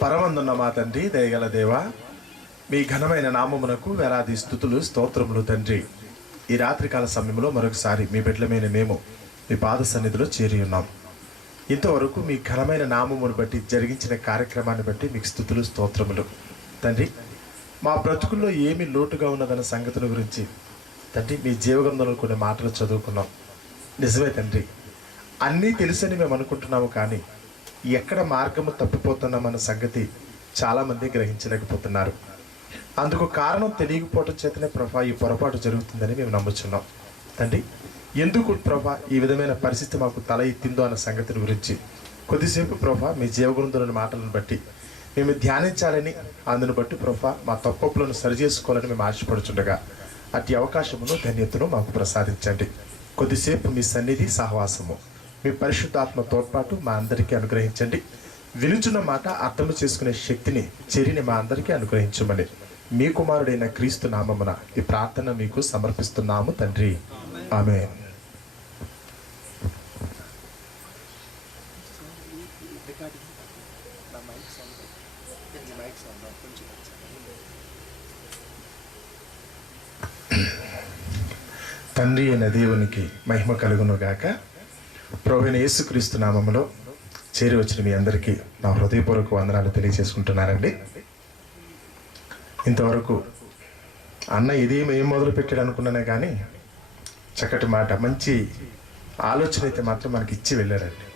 పరమందున్న మా తండ్రి, దయగల దేవా, మీ ఘనమైన నామమునకు వేలాది స్తుతులు స్తోత్రములు తండ్రి. ఈ రాత్రికాల సమయంలో మరొకసారి మీ బిడ్డలమైన మేము మీ పాద సన్నిధిలో చేరి ఉన్నాం. ఇంతవరకు మీ ఘనమైన నామమును బట్టి జరిగించిన కార్యక్రమాన్ని బట్టి మీకు స్తుతులు స్తోత్రములు తండ్రి. మా బ్రతుకుల్లో ఏమి లోటుగా ఉన్నదన్న సంగతుల గురించి తండ్రి మీ జీవగ్రంథంలో కొన్ని మాటలు చదువుకున్నాం. నిజమే తండ్రి, అన్నీ తెలుసని మేము అనుకుంటున్నాము, కానీ ఎక్కడ మార్గము తప్పిపోతున్నామన్న సంగతి చాలామంది గ్రహించలేకపోతున్నారు. అందుకు కారణం తెలియకపోవటం చేతనే ప్రభా ఈ పొరపాటు జరుగుతుందని మేము నమ్ముచున్నాం తండ్రి. ఎందుకు ప్రభా ఈ విధమైన పరిస్థితి మాకు తల ఎత్తిందో అన్న సంగతిని గురించి కొద్దిసేపు ప్రభా మీ జీవగ్రంథంలోని మాటలను బట్టి మేము ధ్యానించాలని, అందును బట్టి ప్రభా మా తప్పులను సరిచేసుకోవాలని మేము ఆశపడుచుండగా అట్టి అవకాశమును ధన్యతను మాకు ప్రసాదించండి. కొద్దిసేపు మీ సన్నిధి సహవాసము, మీ పరిశుద్ధాత్మ తోడ్పాటు మా అందరికీ అనుగ్రహించండి. వినుచున్న మాట అర్థం చేసుకునే శక్తిని చెరిని మా అందరికీ అనుగ్రహించమని మీ కుమారుడైన క్రీస్తు నామమున ఈ ప్రార్థన మీకు సమర్పిస్తున్నాము తండ్రి. ఆమేన్. తండ్రి అయిన దేవునికి మహిమ కలుగును గాక. ప్రభువైన యేసుక్రీస్తు నామములో చేరి వచ్చిన మీ అందరికీ నా హృదయపూర్వక వందనాలు తెలియజేసుకుంటున్నారండి. ఇంతవరకు అన్న ఏం మొదలు పెట్టాడు అనుకున్నానే, కానీ చక్కటి మాట, మంచి ఆలోచన అయితే మాత్రం మనకి ఇచ్చి వెళ్ళారండి.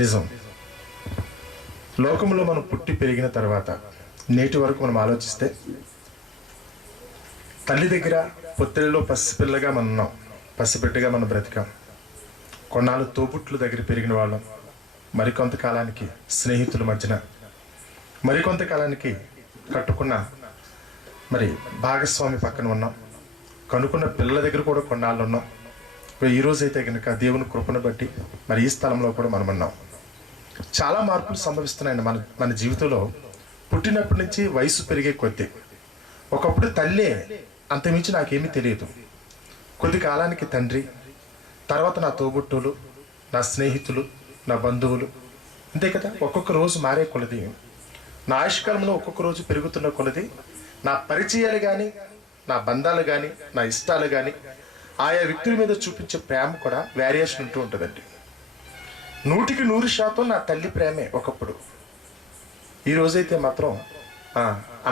నిజం, లోకంలో మనం పుట్టి పెరిగిన తర్వాత నేటి వరకు మనం ఆలోచిస్తే తల్లి దగ్గర పొత్తిళ్ళలో పసిపిల్లగా మనం ఉన్నాం, పసిబిడ్డగా మనం బ్రతికాం. కొన్నాళ్ళు తోబుట్లు దగ్గర పెరిగిన వాళ్ళం, మరికొంతకాలానికి స్నేహితుల మధ్యన, మరికొంతకాలానికి కట్టుకున్న భాగస్వామి పక్కన ఉన్నాం, కనుక్కున్న పిల్లల దగ్గర కూడా కొన్నాళ్ళు ఉన్నాం. ఈరోజైతే కనుక దేవుని కృపను బట్టి ఈ స్థలంలో కూడా మనం ఉన్నాం. చాలా మార్పులు సంభవిస్తున్నాయండి మన జీవితంలో. పుట్టినప్పటి నుంచి వయసు పెరిగే కొద్దీ ఒకప్పుడు తల్లే అంతమించి నాకేమీ తెలియదు, కొద్ది కాలానికి తండ్రి, తర్వాత నా తోబుట్టులు, నా స్నేహితులు, నా బంధువులు, అంతే కదా. ఒక్కొక్క రోజు మారే కొలది, నా ఆయుష్కాలంలో ఒక్కొక్క రోజు పెరుగుతున్న కొలది నా పరిచయాలు కానీ, నా బంధాలు కానీ, నా ఇష్టాలు కానీ, ఆయా వ్యక్తుల మీద చూపించే ప్రేమ కూడా వేరియేషన్ ఉంటూ ఉంటుందండి. 100% నా తల్లి ప్రేమే ఒకప్పుడు. ఈ రోజైతే మాత్రం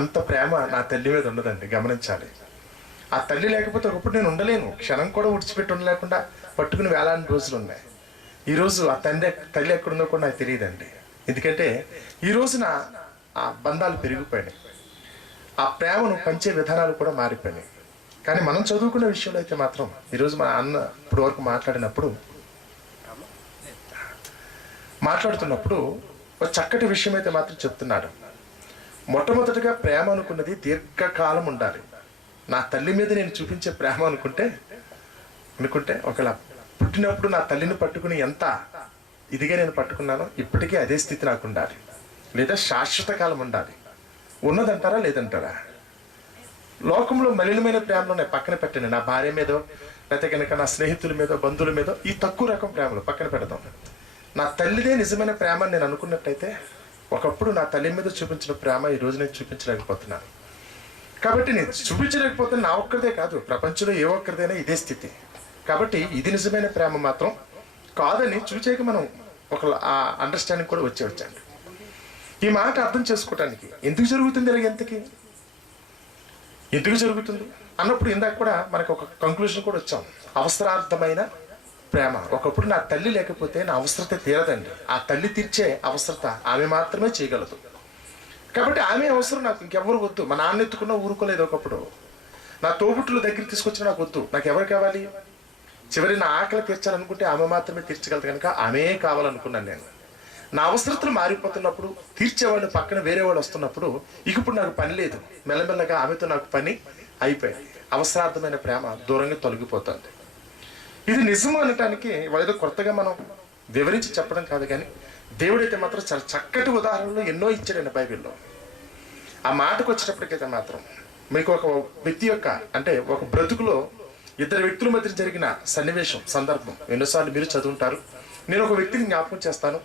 అంత ప్రేమ నా తల్లి మీద ఉండదండి, గమనించాలి. ఆ తల్లి లేకపోతే ఒకప్పుడు నేను ఉండలేను, క్షణం కూడా విడిచిపెట్టి ఉండలేకుండా పట్టుకుని వేలాని రోజులు ఉన్నాయి. ఈరోజు ఆ తల్లి ఎక్కడుందో కూడా నాకు తెలియదండి. ఎందుకంటే ఈరోజు ఆ బంధాలు పెరిగిపోయినాయి, ఆ ప్రేమను పంచే విధానాలు కూడా మారిపోయినాయి. కానీ మనం చదువుకునే విషయంలో అయితే మాత్రం ఈరోజు మా అన్న ఇప్పుడు వరకు మాట్లాడుతున్నప్పుడు ఒక చక్కటి విషయం అయితే మాత్రం చెప్తున్నాడు. మొట్టమొదటిగా ప్రేమ అనుకున్నది దీర్ఘకాలం ఉండాలి. నా తల్లి మీద నేను చూపించే ప్రేమ అనుకుంటే ఒకవేళ పుట్టినప్పుడు నా తల్లిని పట్టుకుని ఎంత ఇదిగా నేను పట్టుకున్నానో ఇప్పటికీ అదే స్థితి నాకు ఉండాలి, లేదా శాశ్వత కాలం ఉండాలి. ఉన్నదంటారా లేదంటారా? లోకంలో మలినమైన ప్రేమలు ఉన్నాయి, పక్కన పెట్టండి. నా భార్య మీదో, లేకపోతే కనుక నా స్నేహితుల మీదో, బంధువుల మీదో, ఈ తక్కువ రకం ప్రేమలు పక్కన పెడతాం. నా తల్లిదే నిజమైన ప్రేమ అని నేను అనుకున్నట్టయితే ఒకప్పుడు నా తల్లి మీద చూపించిన ప్రేమ ఈరోజు నేను చూపించలేకపోతున్నాను. కాబట్టి నేను చూపించలేకపోతే నా ఒక్కరిదే కాదు, ప్రపంచంలో ఏ ఒక్కరిదైనా ఇదే స్థితి. కాబట్టి ఇది నిజమైన ప్రేమ మాత్రం కాదని చూచేక మనం ఒక అండర్స్టాండింగ్ కూడా వచ్చేవచ్చండి. ఈ మాట అర్థం చేసుకోవటానికి ఎందుకు జరుగుతుంది, ఎందుకు జరుగుతుంది అన్నప్పుడు ఇందాక కూడా మనకు ఒక కంక్లూజన్ కూడా వచ్చాం. అవసరార్థమైన ప్రేమ. ఒకప్పుడు నా తల్లి లేకపోతే నా అవసరత తీరదండి. ఆ తల్లి తీర్చే అవసరత ఆమె మాత్రమే చేయగలదు. కాబట్టి ఆమె అవసరం నాకు ఇంకెవరు వద్దు. మా నాన్న ఎత్తుకున్న ఊరుకోలేదు ఒకప్పుడు. నా తోబుట్టుల దగ్గర తీసుకొచ్చిన నాకు వద్దు. నాకు ఎవరు కావాలి? చివరి నా ఆకలి తీర్చాలనుకుంటే ఆమె మాత్రమే తీర్చగలదు, కనుక ఆమె కావాలనుకున్నాను నేను. నా అవసరతలు మారిపోతున్నప్పుడు, తీర్చేవాళ్ళు పక్కన వేరే వాళ్ళు వస్తున్నప్పుడు ఇప్పుడు నాకు పని లేదు. మెల్లమెల్లగా ఆమెతో నాకు పని అయిపోయింది. అవసరార్థమైన ప్రేమ దూరంగా తొలగిపోతుంది. ఇది నిజం అనటానికి ఏదో కొత్తగా మనం వివరించి చెప్పడం కాదు, కానీ దేవుడైతే మాత్రం చాలా చక్కటి ఉదాహరణలు ఎన్నో ఇచ్చాడండి బైబిల్లో. ఆ మాటకు వచ్చేటప్పటికైతే మాత్రం మీకు ఒక వ్యక్తి యొక్క ఒక బ్రతుకులో ఇద్దరు వ్యక్తుల మధ్య జరిగిన సన్నివేశం, సందర్భం ఎన్నోసార్లు మీరు చదువుంటారు. నేను ఒక వ్యక్తిని జ్ఞాపకం చేస్తాను,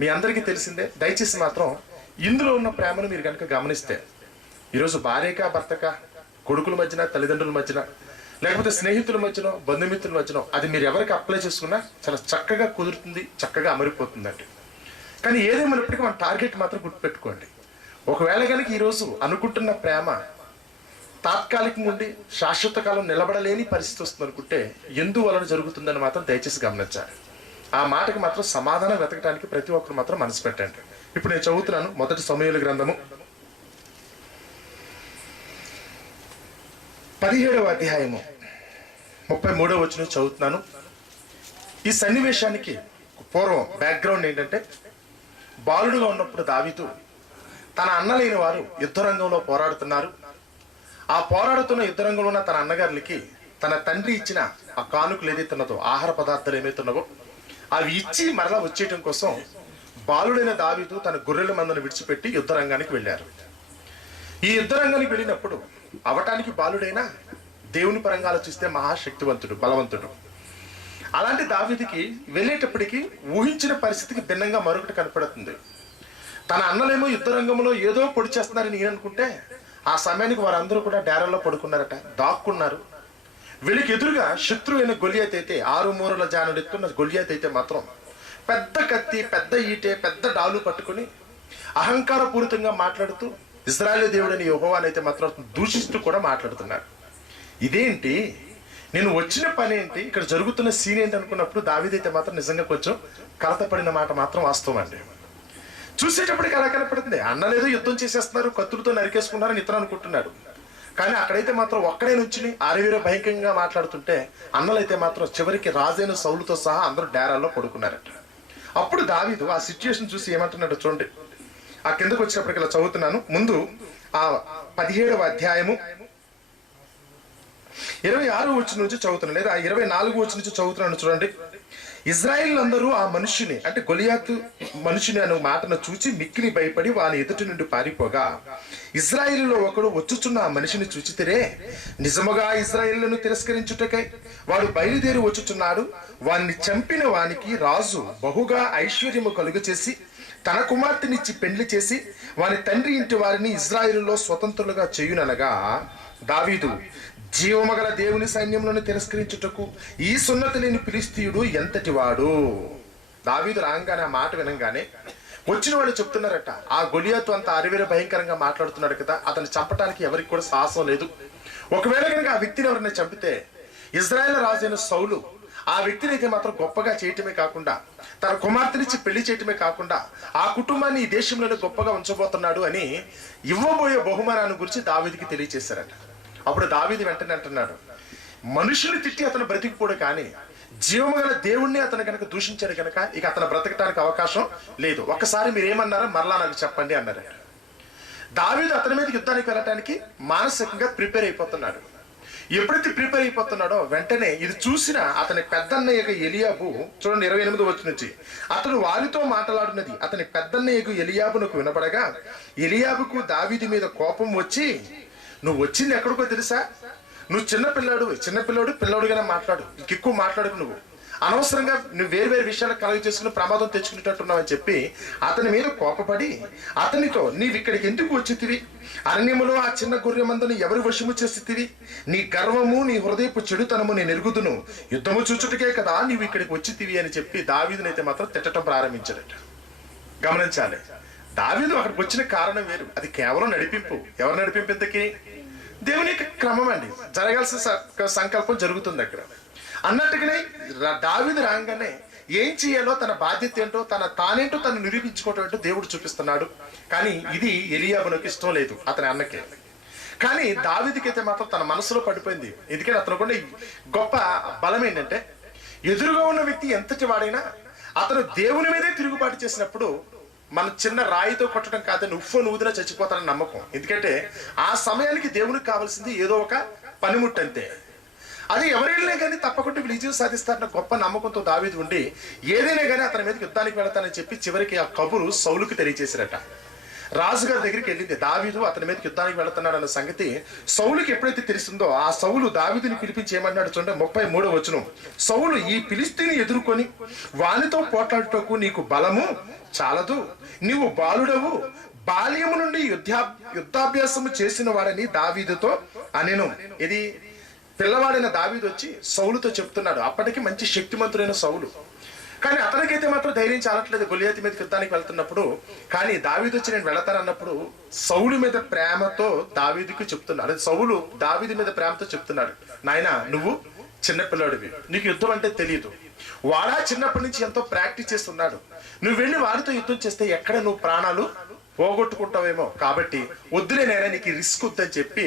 మీ అందరికీ తెలిసిందే. దయచేసి మాత్రం ఇందులో ఉన్న ప్రేమను మీరు కనుక గమనిస్తే, ఈరోజు భార్యక భర్తక, కొడుకుల మధ్యన, తల్లిదండ్రుల మధ్యన, లేకపోతే స్నేహితుల మధ్యన, బంధుమిత్రుల మధ్యన, అది మీరు ఎవరికి అప్లై చేసుకున్నా చాలా చక్కగా కుదురుతుంది, చక్కగా అమరిపోతుందండి. కానీ ఏదేమైనప్పటికీ మన టార్గెట్ మాత్రం గుర్తుపెట్టుకోండి. ఒకవేళ కనుక ఈరోజు అనుకుంటున్న ప్రేమ తాత్కాలికంగా ఉండి శాశ్వత కాలం నిలబడలేని పరిస్థితి వస్తుంది అనుకుంటే ఎందువలన జరుగుతుందని మాత్రం దయచేసి గమనించాలి. ఆ మాటకి మాత్రం సమాధానం వెతకడానికి ప్రతి ఒక్కరు మాత్రం మనసు పెట్టండి. ఇప్పుడు నేను చదువుతున్నాను మొదటి సమూయేలు గ్రంథము 17వ అధ్యాయము 33వ వచనం చదువుతున్నాను. ఈ సన్నివేశానికి పూర్వం బ్యాక్గ్రౌండ్ ఏంటంటే, బాలుడుగా ఉన్నప్పుడు దావీదు తన అన్నలేని వారు యుద్ధ రంగంలో పోరాడుతున్నారు. ఆ పోరాడుతున్న యుద్ధ రంగంలో ఉన్న తన అన్నగారులకి తన తండ్రి ఇచ్చిన ఆ కానుకలు ఏదైతున్నదో, ఆహార పదార్థాలు ఏమైతున్నావో అవి ఇచ్చి మరలా వచ్చేయటం కోసం బాలుడైన దావీదు తన గొర్రెల మందను విడిచిపెట్టి యుద్ధ రంగానికి వెళ్ళారు. ఈ యుద్ధ రంగానికి వెళ్ళినప్పుడు అవటానికి బాలుడైన దేవుని పరంగా ఆలోచిస్తే మహాశక్తివంతుడు, బలవంతుడు. అలాంటి దావీదుకి వెళ్ళేటప్పటికి ఊహించిన పరిస్థితికి భిన్నంగా మరొకటి కనపడుతుంది. తన అన్నలేమో యుద్ధ రంగంలో ఏదో పొడి చేస్తున్నారని నేను అనుకుంటే, ఆ సమయానికి వారందరూ కూడా డేరాల్లో పడుకున్నారట, దాక్కున్నారు. వీళ్ళకి ఎదురుగా శత్రువు అయిన గొలియాత్ అయితే, 6 మూరల జానుడెత్తున్న గొలియాత్ అయితే మాత్రం పెద్ద కత్తి, పెద్ద ఈటె, పెద్ద డాలు పట్టుకుని అహంకారపూరితంగా మాట్లాడుతూ ఇశ్రాయేలు దేవుడని యెహోవాను అయితే మాత్రం దూషిస్తూ కూడా మాట్లాడుతున్నారు. ఇదేంటి, నేను వచ్చిన పని ఏంటి, ఇక్కడ జరుగుతున్న సీన్ ఏంటి అనుకున్నప్పుడు దావీదైతే మాత్రం నిజంగా కొంచెం కలతపడిన మాట మాత్రం వాస్తవం అండి. చూసేటప్పటికి అలా కనపడుతుంది. అన్నలేదో యుద్ధం చేసేస్తున్నారు, కత్తులతో నరికేసుకున్నారని ఇతను అనుకుంటున్నాడు. కానీ అక్కడైతే మాత్రం ఒక్కడే నుంచి ఆరవీర భయంకరంగా మాట్లాడుతుంటే, అన్నలైతే మాత్రం చివరికి రాజైన సౌలుతో సహా అందరూ డేరాల్లో పడుకున్నారట. అప్పుడు దావీదు ఆ సిచ్యుయేషన్ చూసి ఏమంటున్నాడు చూడండి. ఆ కిందకు వచ్చినప్పటికి ఇలా చదువుతున్నాను. ముందు ఆ 17వ అధ్యాయము 26వ వచనం నుంచి చదువుతున్నాను, లేదా 24వ వచనం నుంచి చదువుతున్నాను చూడండి. ఇజ్రాయిల్ అందరూ ఆ మనుషుని, అంటే గొలియాతు మనుషుని అనే మాటను చూచి మిక్కిలి భయపడి వాని ఎదుటి నుండి పారిపోగా, ఇజ్రాయిల్లో ఒకడు వచ్చుచున్న ఆ మనిషిని చూచితిరే, నిజముగా ఇజ్రాయిల్లను తిరస్కరించుటకై వాడు బయలుదేరి వచ్చుచున్నాడు. వాణ్ణి చంపిన వానికి రాజు బహుగా ఐశ్వర్యము కలుగ చేసి తన కుమార్తెనిచ్చి పెండ్లి చేసి వాని తండ్రి ఇంటి వారిని ఇజ్రాయిల్లో స్వతంత్రులుగా చేయుననగా, దావీదు జీవమగల దేవుని సైన్యములను తిరస్కరించుటకు ఈ సున్నతి లేని ఫిలిష్తీయుడు ఎంతటి వాడు. దావీదు రాగానే ఆ మాట వినంగానే వచ్చిన వాళ్ళు చెప్తున్నారట, ఆ గొలియాతు అంత అరివేర భయంకరంగా మాట్లాడుతున్నాడు కదా, అతన్ని చంపడానికి ఎవరికి కూడా సాహసం లేదు. ఒకవేళ కనుక ఆ వ్యక్తిని ఎవరైనా చంపితే ఇజ్రాయేల్ రాజైన సౌలు ఆ వ్యక్తిని అయితే మాత్రం గొప్పగా చేయటమే కాకుండా, తన కుమార్తెనిచ్చి పెళ్లి చేయటమే కాకుండా, ఆ కుటుంబాన్ని ఈ దేశంలోనే గొప్పగా ఉంచబోతున్నాడు అని ఇవ్వబోయే బహుమానాన్ని గురించి దావీదుకి తెలియచేశారట. అప్పుడు దావీదు వెంటనే అంటున్నాడు, మనుషుల్ని తిట్టి అతను బ్రతికిపోడు, కానీ జీవము గల దేవుణ్ణి అతను కనుక దూషించాడు కనుక ఇక అతను బ్రతకడానికి అవకాశం లేదు. ఒక్కసారి మీరు ఏమన్నారో మరలా నాకు చెప్పండి అన్నారట. దావీదు అతని మీద యుద్ధానికి వెళ్ళటానికి మానసికంగా ప్రిపేర్ అయిపోతున్నాడు. ఎప్పుడైతే ప్రిపేర్ అయిపోతున్నాడో వెంటనే ఇది చూసిన అతని పెద్దన్నయ్యకు ఎలియాబు, చూడండి 28వ వచనం నుంచి, అతడు వారితో మాట్లాడినది అతని పెద్దన్నయ్యకు ఎలియాబునకు వినపడగా, ఎలియాబుకు దావీదు మీద కోపం వచ్చి, నువ్వు వచ్చింది ఎక్కడికో తెలుసా, నువ్వు పిల్లోడుగానే మాట్లాడు, ఎక్కువ మాట్లాడుకు, నువ్వు అనవసరంగా నువ్వు వేరు విషయాలకు కలగ చేసుకుని ప్రమాదం తెచ్చుకునేటట్టున్నావు అని చెప్పి అతని మీద కోపపడి అతనితో, నీవు ఇక్కడికి ఎందుకు వచ్చితివి, అరణ్యములో ఆ చిన్న గొర్రె మందను ఎవరు వశము చేసితివి, నీ గర్వము నీ హృదయపు చెడుతనము నేను ఎరుగుదును, యుద్ధము చూచుటకే కదా నీవు ఇక్కడికి వచ్చితివి అని చెప్పి దావీదునైతే మాత్రం తిట్టడం ప్రారంభించాడట. గమనించాలి, దావీదు అక్కడికి వచ్చిన కారణం వేరు, అది కేవలం నడిపింపు. ఎవరు నడిపింపు? ఇంతకీ దేవుని యొక్క క్రమం అండి, జరగాల్సిన సంకల్పం జరుగుతుంది అక్కడ అన్నట్టుగానే. దావీదు రాగానే ఏం చేయాలో, తన బాధ్యత ఏంటో, తానేంటో తను నిరూపించుకోవటం ఏంటో దేవుడు చూపిస్తున్నాడు. కానీ ఇది ఎలియాబునకు ఇష్టం లేదు, అతని అన్నకే. కానీ దావీదుకి అయితే మాత్రం తన మనసులో పడిపోయింది. ఎందుకంటే అతను కూడా గొప్ప బలం ఏంటంటే, ఎదురుగా ఉన్న వ్యక్తి ఎంతటి వాడైనా అతను దేవుని మీదే తిరుగుబాటు చేసినప్పుడు మన చిన్న రాయితో కొట్టడం కాదని ఉఫ్ఫో నూదిలో చచ్చిపోతానని నమ్మకం. ఎందుకంటే ఆ సమయానికి దేవునికి కావాల్సింది ఏదో ఒక పనిముట్టు అంతే. అది ఎవరైనా కానీ తప్పకుండా విజయం సాధిస్తారన్న గొప్ప నమ్మకంతో దావీదు ఉండి ఏదైనా కానీ అతని మీద యుద్ధానికి వెళతానని చెప్పి చివరికి ఆ కబురు సౌలుకి తెలియజేశారట. రాజుగారి దగ్గరికి వెళ్ళింది, దావీదు అతని మీద యుద్ధానికి వెళుతున్నాడు అన్న సంగతి సౌలుకి ఎప్పుడైతే తెలిసిందో ఆ సౌలు దావీదుని పిలిపించి ఏమన్నాడు చూడండి, 33వ వచనం. సౌలు, ఈ ఫిలిష్తీని ఎదుర్కొని వానితో పోట్లాడుటకు నీకు బలము చాలదు, నీవు బాలుడవు, బాల్యము నుండి యుద్ధాభ్యాసము చేసిన వాడని దావీదుతో అనెను. ఇది పిల్లవాడైన దావీదు వచ్చి సౌలుతో చెప్తున్నాడు. అప్పటికి మంచి శక్తిమంతుడైన సౌలు, కానీ అతనికైతే మాత్రం ధైర్యం చాలట్లేదు గొలియాతు మీద యుద్ధానికి వెళ్తున్నప్పుడు. కానీ దావీదు వచ్చి నేను వెళతానన్నప్పుడు సౌలు మీద ప్రేమతో దావీదుకు చెప్తున్నాడు. అదే సౌలు దావీదు మీద ప్రేమతో చెప్తున్నాడు, నాయన నువ్వు చిన్నపిల్లాడివి, నీకు యుద్ధం అంటే తెలియదు. వాడా చిన్నప్పటి నుంచి ఎంతో ప్రాక్టీస్ చేస్తున్నాడు. నువ్వు వెళ్ళి వాడితో యుద్ధం చేస్తే ఎక్కడ నువ్వు ప్రాణాలు పోగొట్టుకుంటావేమో, కాబట్టి వద్దులే నాయనా, నీకు రిస్క్ వద్దని చెప్పి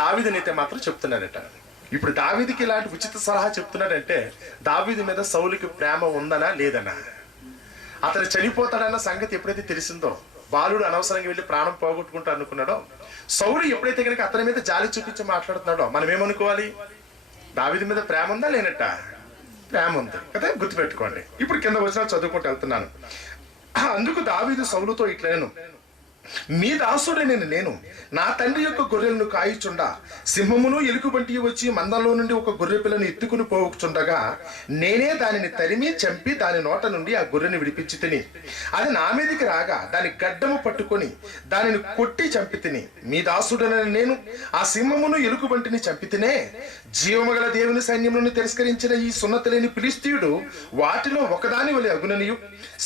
దావీదునైతే మాత్రం చెప్తున్నాడట. ఇప్పుడు దావీదుకి ఇలాంటి ఉచిత సలహా చెప్తున్నాడంటే దావీదు మీద సౌలుకి ప్రేమ ఉందనా లేదనా? అతను చనిపోతాడన్న సంగతి ఎప్పుడైతే తెలిసిందో, బాలుడు అనవసరంగా వెళ్ళి ప్రాణం పోగొట్టుకుంటా అనుకున్నాడో, సౌలు ఎప్పుడైతే కనుక అతని మీద జాలి చూపించి మాట్లాడుతున్నాడో మనం ఏమనుకోవాలి? దావీదు మీద ప్రేమ ఉందా లేనట్ట? ప్రేమ ఉంది కదా, గుర్తుపెట్టుకోండి. ఇప్పుడు కింద వచ్చిన చదువుకుంటూ వెళ్తున్నాను. అందుకు దావీదు సౌలుతో ఇట్లను, మీ దాసుడైన నేను నా తండ్రి యొక్క గొర్రెలను కాయిచుండా సింహమును ఎలుగుబంటి వచ్చి మందంలో నుండి ఒక గొర్రె పిల్లను ఎత్తుకుని పోవచ్చుండగా నేనే దానిని తరిమి చంపి దాని నోట నుండి ఆ గొర్రెని విడిపించి తిని, అది నా మీదకి రాగా దాని గడ్డము పట్టుకొని దానిని కొట్టి చంపి తిని, మీ దాసుడైన నేను ఆ సింహమును ఎలుగుబంటిని చంపి తినే. జీవముగల దేవుని సైన్యములను తిరస్కరించిన ఈ సున్నతి లేని ఫిలిష్తీయుడు వాటిలో ఒకదాని వలె అగుననియు,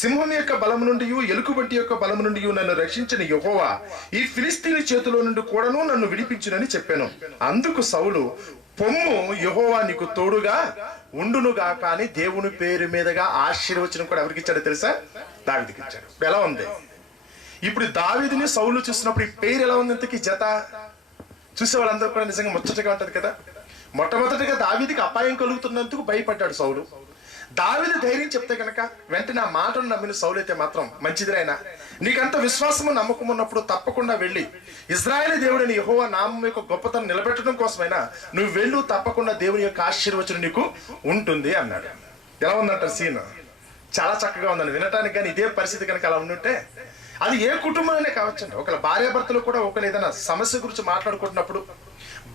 సింహం యొక్క బలము నుండి ఎలుగుబంటి యొక్క బలము నుండి నన్ను రక్షించిన యెహోవా ఈ ఫిలిష్తీయుని చేతిలో నుండి కూడాను నన్ను విడిపించునని చెప్పాను. అందుకు సౌలు, పొమ్ము, యెహోవా నీకు తోడుగా ఉండునుగా. కానీ దేవుని పేరు మీదగా ఆశీర్వచనం కూడా ఎవరికి ఇచ్చాడో తెలుసా? దావీదుకి ఇచ్చాడు. ఎలా ఉంది? ఇప్పుడు దావీదుని సౌలు చూసినప్పుడు ఈ పేరు ఎలా ఉంది? ఇంతకీ జత చూసే వాళ్ళందరూ కూడా నిజంగా ముచ్చటగా ఉంటది కదా. మొట్టమొదటిగా దావీదుకి అపాయం కలుగుతున్నందుకు భయపడ్డాడు సౌలు. దావీదు ధైర్యం చెప్తే కనుక వెంటనే ఆ మాటను నమ్మిన సౌలు అయితే మాత్రం, మంచిదిరైనా నీకంత విశ్వాసము నమ్మకం ఉన్నప్పుడు తప్పకుండా వెళ్ళి ఇశ్రాయేలు దేవుడిని యెహోవా నామం యొక్క గొప్పతనం నిలబెట్టడం కోసమైనా నువ్వు వెళ్ళు, తప్పకుండా దేవుని యొక్క ఆశీర్వచనం నీకు ఉంటుంది అన్నాడు. ఎలా ఉందంట సీన్? చాలా చక్కగా ఉందండి వినటానికి. కానీ ఇదే పరిస్థితి కనుక అలా ఉండుంటే అది ఏ కుటుంబంలోనే కావచ్చండి. ఒకళ్ళ భార్యాభర్తలు కూడా ఒకళ్ళు ఏదైనా సమస్య గురించి మాట్లాడుకుంటున్నప్పుడు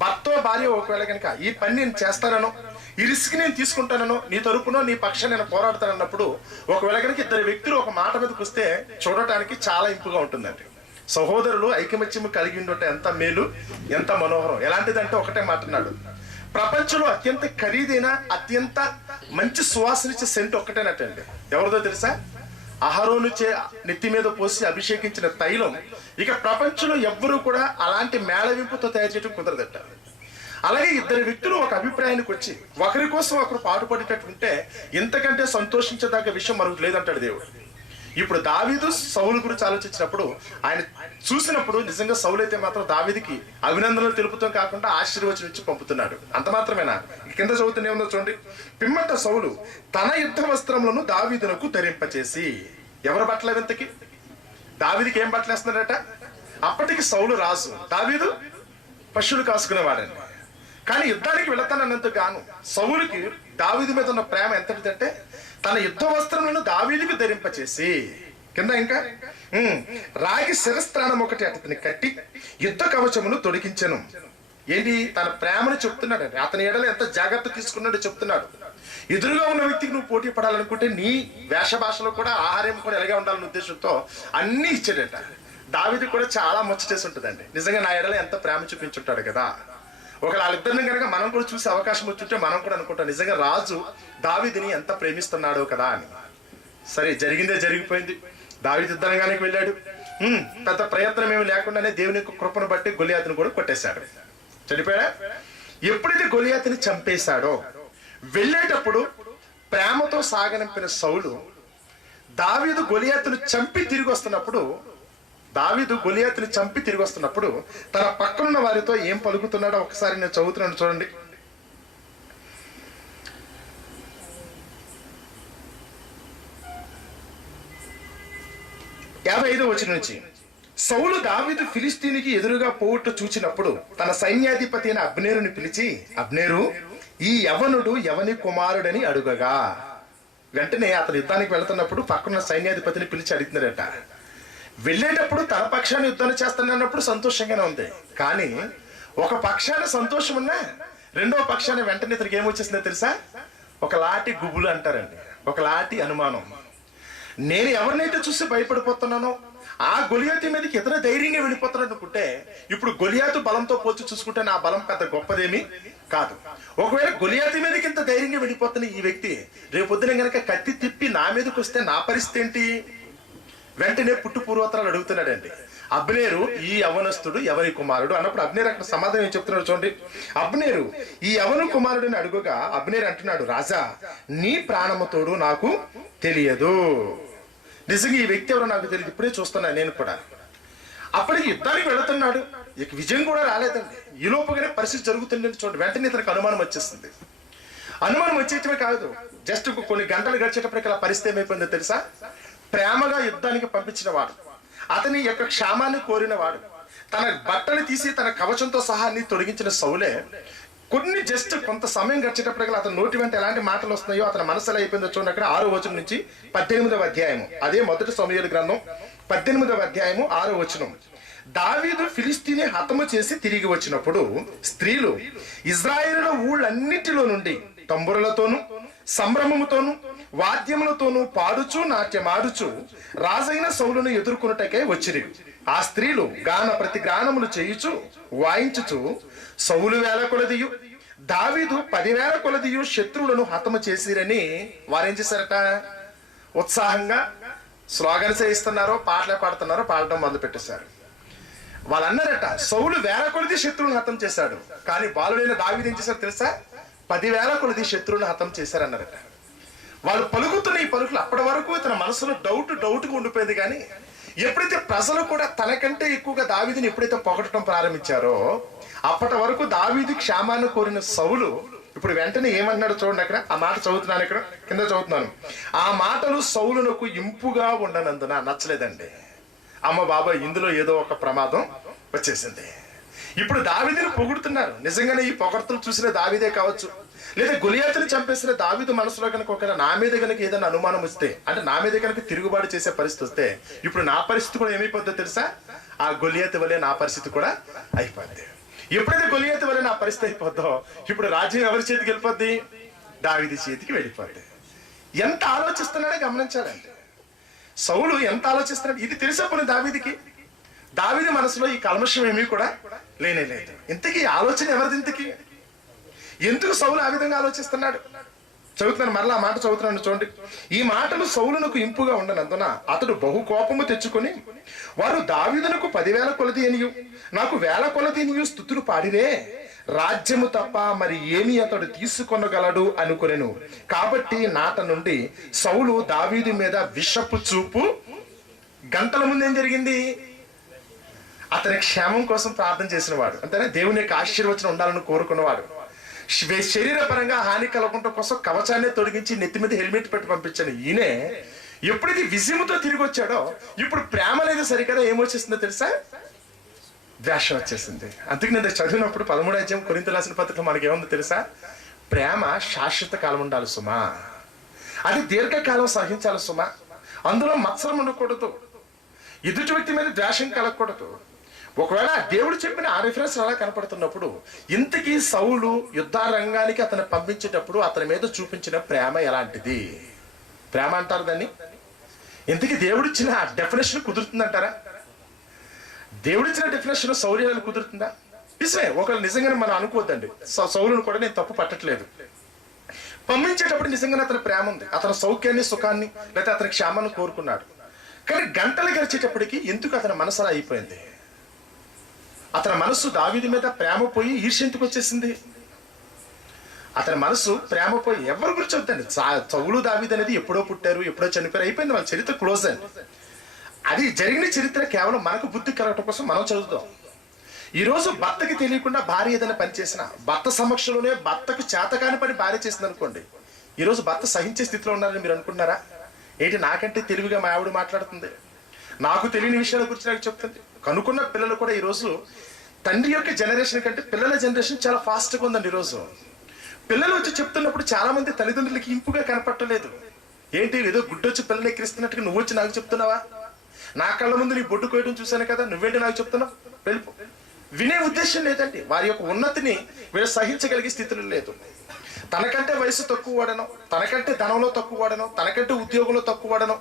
భర్త భార్య ఒకవేళ కనుక ఈ పని నేను చేస్తానో, ఈ రిస్క్ నేను తీసుకుంటానో, నీ తరపునో నీ పక్షాన్ని నేను పోరాడతానన్నప్పుడు ఒకవేళ కనుక ఇద్దరు వ్యక్తులు ఒక మాట మీదకి వస్తే చూడటానికి చాలా ఇంపుగా ఉంటుందండి. సహోదరులు ఐకమత్యము కలిగి ఉంటే ఎంత మేలు, ఎంత మనోహరం. ఎలాంటిదంటే ఒకటే మాట్లాడు, ప్రపంచంలో అత్యంత ఖరీదైన అత్యంత మంచి సువాసనిచ్చే సెంట్ ఒక్కటేనటండి. ఎవరిదో తెలుసా? అహరోను నెత్తి మీద పోసి అభిషేకించిన తైలం. ఇక ప్రపంచంలో ఎవ్వరూ కూడా అలాంటి మేళవింపుతో తయారు చేయడం కుదరదట. అలాగే ఇద్దరు వ్యక్తులు ఒక అభిప్రాయానికి వచ్చి ఒకరి కోసం ఒకరు పాటుపడేటట్టుంటే ఇంతకంటే సంతోషించదగ్గ విషయం మరొకటి లేదంటాడు దేవుడు. ఇప్పుడు దావీదు సౌలు గురించి ఆలోచించినప్పుడు ఆయన చూసినప్పుడు నిజంగా సౌలు అయితే మాత్రం దావీదుకి అభినందనలు తెలుపుతాం కాకుండా ఆశీర్వచనం ఇచ్చి పంపుతున్నాడు. అంత మాత్రమేనా? కింద చదువుతూనే ఉందో చూడండి. పిమ్మట సౌలు తన యుద్ధ వస్త్రములను దావీదునకు ధరింపచేసి, ఎవరి బట్టల వింతకి? దావీదుకి ఏం బట్టలు వేస్తున్నాడట? అప్పటికి సౌలు రాజు, దావీదు పశువులు కాసుకునేవాడండి. కానీ యుద్ధానికి వెళతానన్నందుకు గాను సౌలుకి దావీదు మీద ఉన్న ప్రేమ ఎంతటిదంటే తన యుద్ధ వస్త్రములను దావీదుకు ధరింపచేసి, కింద ఇంకా రాగి శిరస్త్రాణం ఒకటి అతని కట్టి యుద్ధ కవచమును తొడిగించెను. ఏంటి? తన ప్రేమను చెప్తున్నాడు. అతని ఎడల ఎంత జాగ్రత్త తీసుకున్నాడో చెప్తున్నాడు. ఎదురుగా ఉన్న వ్యక్తికి నువ్వు పోటీ పడాలనుకుంటే నీ వేష భాషలో కూడా ఆహారం కూడా ఎలాగే ఉండాలనే ఉద్దేశంతో అన్ని ఇచ్చాడట. దావీదు కూడా చాలా ముచ్చటేసి ఉంటుందండి. నిజంగా నా ఎడల ఎంత ప్రేమ చూపించుంటాడు కదా. ఒకవేళ వాళ్ళిద్దరిని కనుక మనం కూడా చూసే అవకాశం వచ్చింటే మనం కూడా అనుకుంటాం నిజంగా రాజు దావీదుని ఎంత ప్రేమిస్తున్నాడో కదా అని. సరే, జరిగిందే జరిగిపోయింది. దావీదు యుద్ధానికి వెళ్ళాడు. పెద్ద ప్రయత్నం ఏమి లేకుండానే దేవుని యొక్క కృపను బట్టి గొలియాతుని కూడా కొట్టేశాడు. చనిపోయాడా? ఎప్పుడైతే గొలియాతుని చంపేశాడో వెళ్ళేటప్పుడు ప్రేమతో సాగనంపిన సౌలు దావీదు గొలియాతుని చంపి తిరిగి వస్తున్నప్పుడు తన పక్కనున్న వారితో ఏం పలుకుతున్నాడో ఒకసారి నేను చదువుతున్నాను చూడండి. 55వ వచనం నుంచి, సౌలు దావీదు ఫిలిష్తీనికి ఎదురుగా పోవుట చూచినప్పుడు తన సైన్యాధిపతి అయిన అబ్నేరుని పిలిచి, అబ్నేరు, ఈ యవనుడు ఎవని కుమారుడని అడుగగా, వెంటనే అతను యుద్ధానికి వెళ్తున్నప్పుడు పక్కన సైన్యాధిపతిని పిలిచి అడుగుతున్నాడట. వెళ్ళేటప్పుడు తన పక్షాన్ని యుద్ధాన్ని చేస్తానన్నప్పుడు సంతోషంగానే ఉంది. కానీ ఒక పక్షాన సంతోషం ఉన్నా రెండో పక్షాన్ని వెంటనే ఇతనికి ఏమొచ్చేసిందో తెలుసా? ఒక లాటి గుబులు అంటారండి, ఒక లాటి అనుమానం. నేను ఎవరినైతే చూసి భయపడిపోతున్నానో ఆ గొలియాతు మీదకి ఇతర ధైర్యంగా వెళ్ళిపోతున్నాడు అనుకుంటే, ఇప్పుడు గొలియాతు బలంతో పోల్చి చూసుకుంటే నా బలం పెద్ద గొప్పదేమీ కాదు. ఒకవేళ గొలియాతు మీదకి ఇంత ధైర్యంగా వెళ్ళిపోతున్న ఈ వ్యక్తి రేపొద్దున గనక కత్తి తిప్పి నా మీదకి వస్తే నా పరిస్థితి ఏంటి? వెంటనే పుట్టు పూర్వోత్తరాలు అడుగుతున్నాడండి. అబ్నేరు ఈ యవనస్తుడు ఎవరి కుమారుడు అన్నప్పుడు అబ్నేరు అక్కడ సమాధానం ఏం చెప్తున్నాడు చూడండి. అబ్నేరు ఈ యవన కుమారుడిని అడుగుగా అబ్నేరు అంటున్నాడు, రాజా నీ ప్రాణముతోడు నాకు తెలియదు. నిజంగా ఈ వ్యక్తి ఎవరో నాకు తెలియదు, ఇప్పుడే చూస్తున్నాను నేను కూడా. అప్పటికి యుద్ధానికి వెళుతున్నాడు, ఇక విజయం కూడా రాలేదండి. ఈ లోపుగానే పరిస్థితి జరుగుతుందని చూడండి. వెంటనే ఇతనికి అనుమానం వచ్చేస్తుంది. అనుమానం వచ్చేటమే కాదు, జస్ట్ కొన్ని గంటలు గడిచేటప్పటికి అలా పరిస్థితి ఏమైపోయిందో తెలుసా? ప్రేమగా యుద్ధానికి పంపించిన వాడు, అతని యొక్క క్షేమాన్ని కోరిన వాడు, తన బట్టలు తీసి తన కవచంతో సహా అన్ని తొలగించిన సౌలే కొన్ని జస్ట్ కొంత సమయం గడిచేటప్పటికీ అతని నోటి వెంట ఎలాంటి మాటలు వస్తున్నాయో అతని మనసు ఎలా అయిపోయిందో చూడండి. అక్కడ 6వ వచనం నుంచి 18వ అధ్యాయము, అదే మొదటి సమూయేలు గ్రంథం 18వ అధ్యాయము 6వ వచనం. దావీదు ఫిలిస్తీని హతము చేసి తిరిగి వచ్చినప్పుడు స్త్రీలు ఇజ్రాయేలుల ఊళ్ళన్నిటిలో నుండి తంబురలతోనూ సంభ్రమముతోనూ వాద్యములతోనూ పాడుచు నాట్యమాడుచు రాజైన సౌలును ఎదుర్కొనుటకై వచ్చిరి. ఆ స్త్రీలు గాన ప్రతి గానములు చేయుచు వాయించుచు సౌలు 1000 కొలదియు దావీదు 10,000 కొలదియు శత్రువులను హతము చేసిరని వారేం చేశారట? ఉత్సాహంగా స్లోగన్స్ ఇస్తున్నారో పాటలే పాడుతున్నారో పాడటం మొదలు పెట్టేశారు. వాళ్ళు అన్నారట, సౌలు 1000 కొలది శత్రువులను హతం చేశాడు, కానీ బాలుడైన దావీదు ఏం చేశారు తెలుసా? 10,000 కొలది శత్రువులను హతం చేశారన్నారట. వాళ్ళు పలుకుతున్న ఈ పలుకులు అప్పటి వరకు తన మనసులో డౌట్గా ఉండిపోయింది. కానీ ఎప్పుడైతే ప్రజలు కూడా తనకంటే ఎక్కువగా దావీదుని ఎప్పుడైతే పొగడటం ప్రారంభించారో అప్పటి వరకు దావీదు క్షేమాన్ని కోరిన సౌలు ఇప్పుడు వెంటనే ఏమన్నాడు చూడండి. అక్కడ ఆ మాట చదువుతున్నాను, ఇక్కడ కింద చదువుతున్నాను. ఆ మాటలు సౌలునకు ఇంపుగా ఉండనందున నచ్చలేదండి. అమ్మ బాబాయ్, ఇందులో ఏదో ఒక ప్రమాదం వచ్చేసింది. ఇప్పుడు దావీదుని పొగుడుతున్నారు. నిజంగానే ఈ పొగడ్తలు చూసిన దావీదే కావచ్చు, లేదా గొలియాతుని చంపేసిన దావీదు మనసులో కనుక ఒకవేళ నా మీద కనుక ఏదైనా అనుమానం వస్తే, అంటే నా మీద కనుక తిరుగుబాటు చేసే పరిస్థితి వస్తే ఇప్పుడు నా పరిస్థితి కూడా ఏమైపోద్దో తెలుసా? ఆ గొలియాతు వలె నా పరిస్థితి కూడా అయిపోద్ది. ఎప్పుడైతే గొలియాతు వలె నా పరిస్థితి అయిపోద్దో ఇప్పుడు రాజ్యం ఎవరి చేతికి వెళ్ళిపోద్ది? దావీదు చేతికి వెళ్ళిపోద్ది. ఎంత ఆలోచిస్తున్నాడో గమనించాలండి. సౌలు ఎంత ఆలోచిస్తున్నాడు ఇది తెలిసపోయిన దావీదుకి. దావీదు మనసులో ఈ కల్మషం ఏమీ కూడా లేనే లేదు. ఇంతకీ ఆలోచన ఎవరిది? ఇంతకీ ఎందుకు సౌలు ఆ విధంగా ఆలోచిస్తున్నాడు? చదువుతున్నాను, మరలా ఆ మాట చదువుతున్నాను చూడండి. ఈ మాటలు సౌలునకు ఇంపుగా ఉండనందున అతడు బహు కోపము తెచ్చుకొని, వారు దావీదునకు 10,000 కొలది అనియు నాకు 1000 కొలది అనియు స్తుతులు పాడిరే, రాజ్యము తప్ప మరి ఏమి అతడు తీసుకొనగలడు అనుకునేను. కాబట్టి నాట నుండి సౌలు దావీదు మీద విషపు చూపు. గంటల ముందు ఏం జరిగింది? అతని క్షేమం కోసం ప్రార్థన చేసిన వాడు, అంతేనా? దేవుని యొక్క ఆశీర్వచనం ఉండాలని కోరుకున్నవాడు, శరీరపరంగా హాని కలగకుండా కోసం కవచాన్ని తొలగించి నెత్తి మీద హెల్మెట్ పెట్టి పంపించాను ఈయనే ఎప్పుడైతే విజయముతో తిరిగి వచ్చాడో ఇప్పుడు ప్రేమ లేదు సరికదా ఏమొచ్చేసిందో తెలుసా? ద్వేషం వచ్చేసింది. అందుకే నేను చదివినప్పుడు 13వ అధ్యాయం కొరింథీయులకు రాసిన పత్రికలో మనకి ఏముందో తెలుసా? ప్రేమ శాశ్వత కాలం ఉండాలి సుమా, అది దీర్ఘకాలం సహించాలి సుమా, అందులో మత్సరం ఉండకూడదు, ఎదుటి వ్యక్తి మీద ద్వేషం కలగకూడదు. ఒకవేళ దేవుడు చెప్పిన ఆ రిఫరెన్స్ అలా కనపడుతున్నప్పుడు ఇంతకీ సౌలు యుద్ధ రంగానికి అతను పంపించేటప్పుడు అతని మీద చూపించిన ప్రేమ ఎలాంటిది? ప్రేమ అంటారు దాన్ని. ఇంతకీ దేవుడిచ్చిన డెఫినేషన్ కుదురుతుందంటారా? దేవుడిచ్చిన డెఫినేషన్ సౌర్యాలను కుదురుతుందా? నిజమే, ఒకవేళ నిజంగానే మనం అనుకోవద్దండి. సౌలును కూడా నేను తప్పు పట్టట్లేదు. పంపించేటప్పుడు నిజంగానే అతని ప్రేమ ఉంది, అతని సౌఖ్యాన్ని సుఖాన్ని లేకపోతే అతని క్షేమాన్ని కోరుకున్నాడు. కానీ గంటలు గడిచేటప్పటికి ఎందుకు అతని మనసు అలా అయిపోయింది? అతని మనసు దావీదు మీద ప్రేమ పోయి ఈర్ష్యంతకు వచ్చేసింది. అతని మనసు ప్రేమ పోయి ఎవరి గురించి వద్దండి. సౌలు దావీదు అనేది ఎప్పుడో పుట్టారు, ఎప్పుడో చనిపోయారు, అయిపోయింది. వాళ్ళ చరిత్ర క్లోజ్ అండి. అది జరిగిన చరిత్ర కేవలం మనకు బుద్ధి కలగటం కోసం మనం చదువుతాం. ఈరోజు భర్తకి తెలియకుండా భార్య ఏదైనా పని చేసిన, భర్త సమక్షంలోనే భర్తకు చేతకాని పని భార్య చేసింది అనుకోండి, ఈరోజు భర్త సహించే స్థితిలో ఉన్నారని మీరు అనుకుంటున్నారా? ఏంటి నాకంటే తెలివిగా మా ఆవిడ మాట్లాడుతుంది, నాకు తెలియని విషయాల గురించి నాకు చెప్తుంది. కనుక్కున్న పిల్లలు కూడా ఈరోజు తండ్రి యొక్క జనరేషన్ కంటే పిల్లల జనరేషన్ చాలా ఫాస్ట్గా ఉందండి. ఈరోజు పిల్లలు వచ్చి చెప్తున్నప్పుడు చాలా మంది తల్లిదండ్రులకి ఇంపుగా కనపట్టలేదు. ఏంటి ఏదో గుడ్డొచ్చి పిల్లలు ఎక్కిరిస్తున్నట్టుగా నువ్వు వచ్చి నాకు చెప్తున్నావా? నా కళ్ళ ముందు నీ బొడ్డు కోయడం చూశాను కదా, నువ్వేంటి నాకు చెప్తున్నావు? వెళ్ళిపో. వినే ఉద్దేశం లేదండి. వారి యొక్క ఉన్నతిని వీళ్ళు సహించగలిగే స్థితిలో లేదు. తనకంటే వయసు తక్కువ వాడను, తనకంటే ధనంలో తక్కువ వాడను, తనకంటే ఉద్యోగంలో తక్కువ వాడను,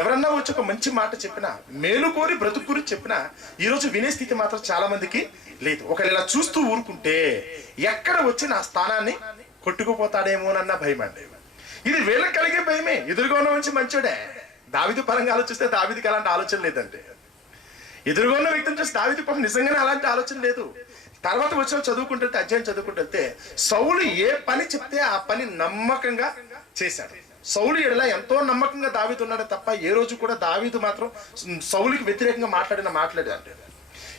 ఎవరన్నా వచ్చి ఒక మంచి మాట చెప్పినా, మేలు కోరి బ్రతుకు గురించి చెప్పినా ఈరోజు వినే స్థితి మాత్రం చాలా మందికి లేదు. ఒకవేళ ఇలా చూస్తూ ఊరుకుంటే ఎక్కడ వచ్చి నా స్థానాన్ని కొట్టుకుపోతాడేమోనన్న భయం అండి. ఇది వీళ్ళకి కలిగే భయమే. ఎదురుగా ఉన్న మంచి మంచోడే. దావీదు పరంగా ఆలోచిస్తే దావీదుకి అలాంటి ఆలోచన లేదండి. ఎదురుగా ఉన్న వ్యక్తిని చూస్తే దావీదు పాపం నిజంగానే అలాంటి ఆలోచన లేదు. తర్వాత వచ్చిన చదువుకుంటే అధ్యాయం చదువుకుంటే సౌలు ఏ పని చెప్తే ఆ పని నమ్మకంగా చేశాడు. సౌలు ఎడలా ఎంతో నమ్మకంగా దావీదు ఉన్నాడు తప్ప ఏ రోజు కూడా దావీదు మాత్రం సౌలుకి వ్యతిరేకంగా మాట్లాడాడు.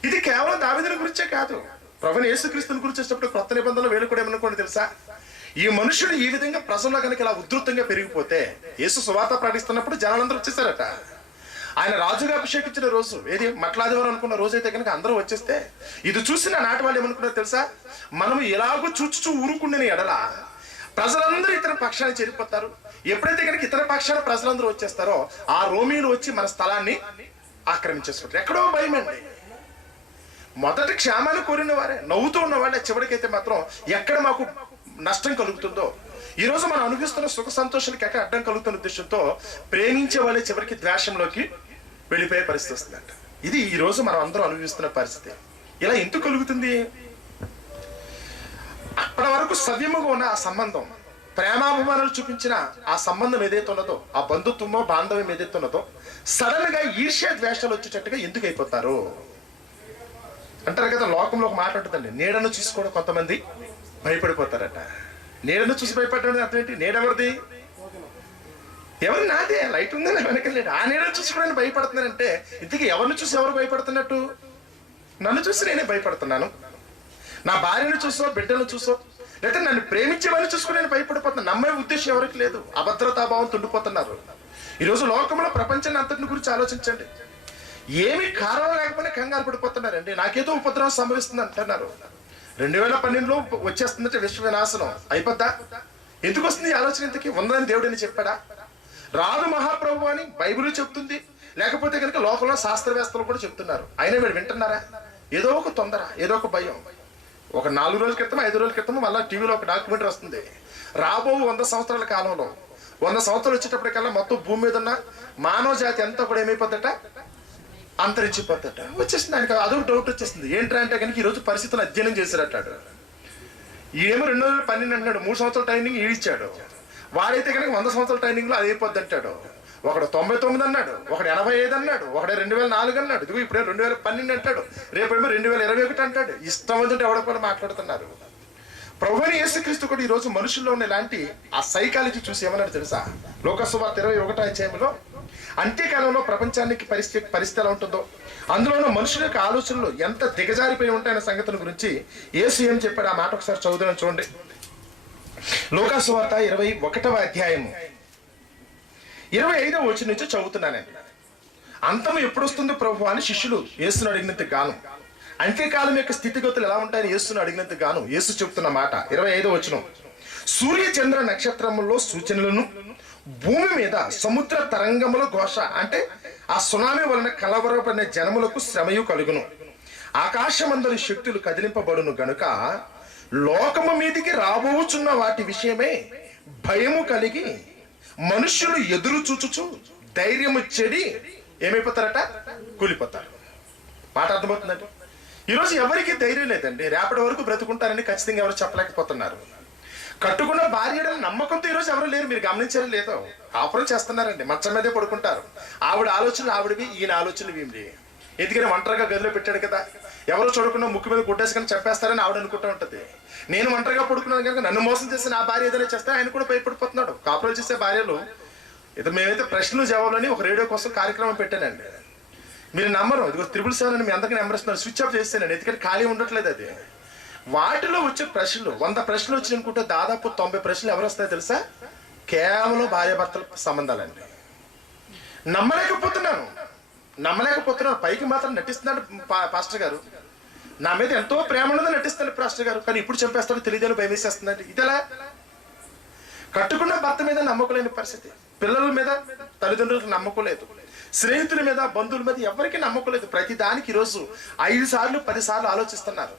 ఇది కేవలం దావీదుని గురించే కాదు, ప్రభువైన యేసుక్రీస్తుని గురించి వచ్చేటప్పుడు క్రొత్త నిబంధనలు వేలు కూడా ఏమనుకోండి తెలుసా, ఈ మనుషుడు ఈ విధంగా ప్రజల్లో కనుక ఇలా ఉధృతంగా పెరిగిపోతే, యేసు సువార్త ప్రకటిస్తున్నప్పుడు జనాలందరూ వచ్చేసారట. ఆయన రాజుగా అభిషేకించిన రోజు ఏది మట్లాదివారం అనుకున్న రోజు అయితే కనుక అందరూ వచ్చేస్తే ఇది చూసిన నాటి వాళ్ళు ఏమనుకున్నారో తెలుసా, మనం ఎలాగో చూచు ఊరుకుండని ఎడల ప్రజలందరూ ఇతర పక్షాన్ని చేరిపోతారు. ఎప్పుడైతే కనుక ఇతర పక్షాల ప్రజలందరూ వచ్చేస్తారో ఆ రోమీలు వచ్చి మన స్థలాన్ని ఆక్రమించేసుకుంటారు. ఎక్కడో భయం అండి. మొదటి క్షేమాన్ని కోరిన వారే, నవ్వుతూ ఉన్న వాళ్ళే చివరికైతే మాత్రం ఎక్కడ మాకు నష్టం కలుగుతుందో, ఈ రోజు మనం అనుభవిస్తున్న సుఖ సంతోషాలకి ఎక్కడ అడ్డం కలుగుతున్న ఉద్దేశంతో ప్రేమించే వాళ్ళే చివరికి ద్వేషంలోకి వెళ్ళిపోయే పరిస్థితి వస్తుందంట. ఇది ఈ రోజు మనం అందరం అనుభవిస్తున్న పరిస్థితి. ఇలా ఎందుకు కలుగుతుంది? అప్పటి వరకు సవ్యముగా ఉన్న ఆ సంబంధం, ప్రేమాభిమానాలు చూపించిన ఆ సంబంధం ఏదైతే ఉన్నదో, ఆ బంధుత్వమో బాంధవ్యం ఏదైతే ఉన్నదో, సడన్ గా ఈర్ష్య ద్వేషాలు వచ్చేటట్టుగా ఎందుకు అయిపోతారు అంటారు కదా. లోకంలో ఒక మాట ఉంటుందండి, నీడను చూసి కూడా కొంతమంది భయపడిపోతారట. నీడను చూసి భయపడడం అర్థం ఏంటి? నీడెవరిది? ఎవరు? నాదే. లైట్ ఉందని వెనకలేడు. ఆ నీడను చూసి కూడా నేను భయపడుతున్నానంటే ఇంతకీ ఎవరిని చూసి ఎవరు భయపడుతున్నట్టు? నన్ను చూసి నేనే భయపడుతున్నాను. నా భార్యను చూసో, బిడ్డను చూసో, లేదా నన్ను ప్రేమించే వాళ్ళని చూసుకుని నేను భయపడిపోతున్నాను. నమ్మే ఉద్దేశం ఎవరికి లేదు. అభద్రతాభావం తుండిపోతున్నారు. ఈరోజు లోకంలో ప్రపంచాన్ని అంతటిని గురించి ఆలోచించండి. ఏమి కారణం లేకపోయినా కంగారు పడిపోతున్నారండి. నాకేదో ఉపద్రవం సంభవిస్తుంది అంటున్నారు. 2012లో వచ్చేస్తుందంటే విశ్వ వినాశనం అయిపోద్దా? ఎందుకు వస్తుంది ఈ ఆలోచన? ఇంతకీ ఉందని దేవుడని చెప్పాడా? రాదు మహాప్రభు అని బైబిల్ చెప్తుంది. లేకపోతే కనుక లోకంలో శాస్త్రవేత్తలు కూడా చెప్తున్నారు. అయినా వీడు వింటున్నారా? ఏదో ఒక తొందర, ఏదో ఒక భయం. ఒక 4 రోజుల క్రితం 5 రోజుల క్రితం మళ్ళీ టీవీలో ఒక డాక్యుమెంటరీ వస్తుంది. రాబో 100 సంవత్సరాల కాలంలో 100 సంవత్సరాలు వచ్చేటప్పటికల్లా మొత్తం భూమి మీద ఉన్న మానవ జాతి అంతా కూడా ఏమైపోద్దట? అంతరించిపోద్దట. వచ్చేసింది. ఆయనకి అదొక డౌట్ వచ్చేసింది. ఏంటంటే కనుక ఈరోజు పరిస్థితులు అధ్యయనం చేశారటాడు. ఏమో 2012 అంటున్నాడు. 3 సంవత్సరాల ట్రైనింగ్ ఈడిచ్చాడు. వాడైతే కనుక 100 సంవత్సరాల ట్రైనింగ్ లో అది అయిపోద్ది అంటాడు. ఒకడు 99 అన్నాడు, ఒకడు 85 అన్నాడు, ఒకడు 2004 అన్నాడు, ఇదిగో ఇప్పుడే 2012 అంటాడు, రేపేమో 2021 అంటాడు. ఇష్టం వచ్చినట్టు ఎవడో కూడా మాట్లాడుతున్నారు. ప్రభువైన యేసుక్రీస్తు కూడా ఈ రోజు మనుషుల్లో ఉన్న ఇలాంటి ఆ సైకాలజీ చూసి ఏమన్నాడు తెలుసా? లోకసువార్త 21వ అధ్యాయంలో అంత్యకాలంలో ప్రపంచానికి పరిస్థితి ఎలా ఉంటుందో, అందులో ఉన్న మనుషుల యొక్క ఆలోచనలు ఎంత దిగజారిపోయి ఉంటాయన్న సంగతుల గురించి యేసు ఏం చెప్పాడు ఆ మాట ఒకసారి చదువుదాం చూడండి. లోకసువార్త 21వ అధ్యాయము 25వ వచనం నుంచి చదువుతున్నానండి. అంతం ఎప్పుడు వస్తుంది ప్రభు అని శిష్యులు యేసును అడిగినందుకు గాను, అంత్యకాలం యొక్క స్థితిగతులు ఎలా ఉంటాయని యేసును అడిగినందుకు గాను యేసు చెప్తున్న మాట 25వ వచనం. సూర్య చంద్ర నక్షత్రముల్లో సూచనలను, భూమి మీద సముద్ర తరంగముల ఘోష, అంటే ఆ సునామీ వలన కలవరపడిన జనములకు శ్రమయు కలుగును. ఆకాశమందరి శక్తులు కదిలింపబడును గనుక లోకము మీదికి రాబోచున్న వాటి విషయమే భయము కలిగి మనుష్యులు ఎదురు చూచుచు ధైర్యము చెడి ఏమైపోతారట? కూలిపోతారు. మాట అర్థమవుతుందండి. ఈరోజు ఎవరికి ధైర్యం లేదండి. రేపటి వరకు బ్రతుకుంటారని ఖచ్చితంగా ఎవరు చెప్పలేకపోతున్నారు. కట్టుకున్న భార్యలను నమ్మకంతో ఈరోజు ఎవరు లేరు. మీరు గమనించారో లేదో, కాపురం చేస్తున్నారండి, మంచం మీదే పడుకుంటారు. ఆవిడ ఆలోచనలు ఆవిడవి, ఈయన ఆలోచనలు వీమిడి. ఎందుకని ఒంటరిగా గదిలో పెట్టాడు కదా, ఎవరు చూడకుండా ముక్కు మీద గుడ్డేసుకొని చెప్పేస్తారని ఆవిడ అనుకుంటూ ఉంటది. నేను ఒంటరిగా పడుకున్నాను కనుక నన్ను మోసం చేసి నా భార్య ఏదైనా చేస్తే ఆయన కూడా భయపడిపోతున్నాడు. కాపురాలు చేసే భార్యలు ఇది మేమైతే ప్రశ్నలు జవాబులని ఒక రేడియో కోసం కార్యక్రమం పెట్టానండి. మీరు నమ్మరు, ఇదిగో 777 అని మీ అందరికీ నెంబర్ ఇస్తున్నారు, స్విచ్ ఆఫ్ చేస్తానండి. ఎందుకంటే ఖాళీ ఉండట్లేదు అది. వాటిలో వచ్చే ప్రశ్నలు 100 ప్రశ్నలు వచ్చి అనుకుంటే దాదాపు 90 ప్రశ్నలు ఎవరు వస్తాయో తెలుసా? కేవలం భార్యాభర్తల సంబంధాలండి. నమ్మలేకపోతున్నాను. పైకి మాత్రం నటిస్తున్నాడు పాస్టర్ గారు, నా మీద ఎంతో ప్రేమ ఉన్నదని నటిస్తాడు పాస్టర్ గారు, కానీ ఇప్పుడు చంపేస్తాడు తెలియదని భయం వేసేస్తుందండి. ఇదెలా? కట్టుకున్న భర్త మీద నమ్మకలేని పరిస్థితి, పిల్లల మీద తల్లిదండ్రులకు నమ్మకం లేదు, స్నేహితుల మీద బంధువుల మీద ఎవరికి నమ్మకం లేదు. ప్రతి దానికి ఈరోజు 5 సార్లు 10 సార్లు ఆలోచిస్తున్నారు.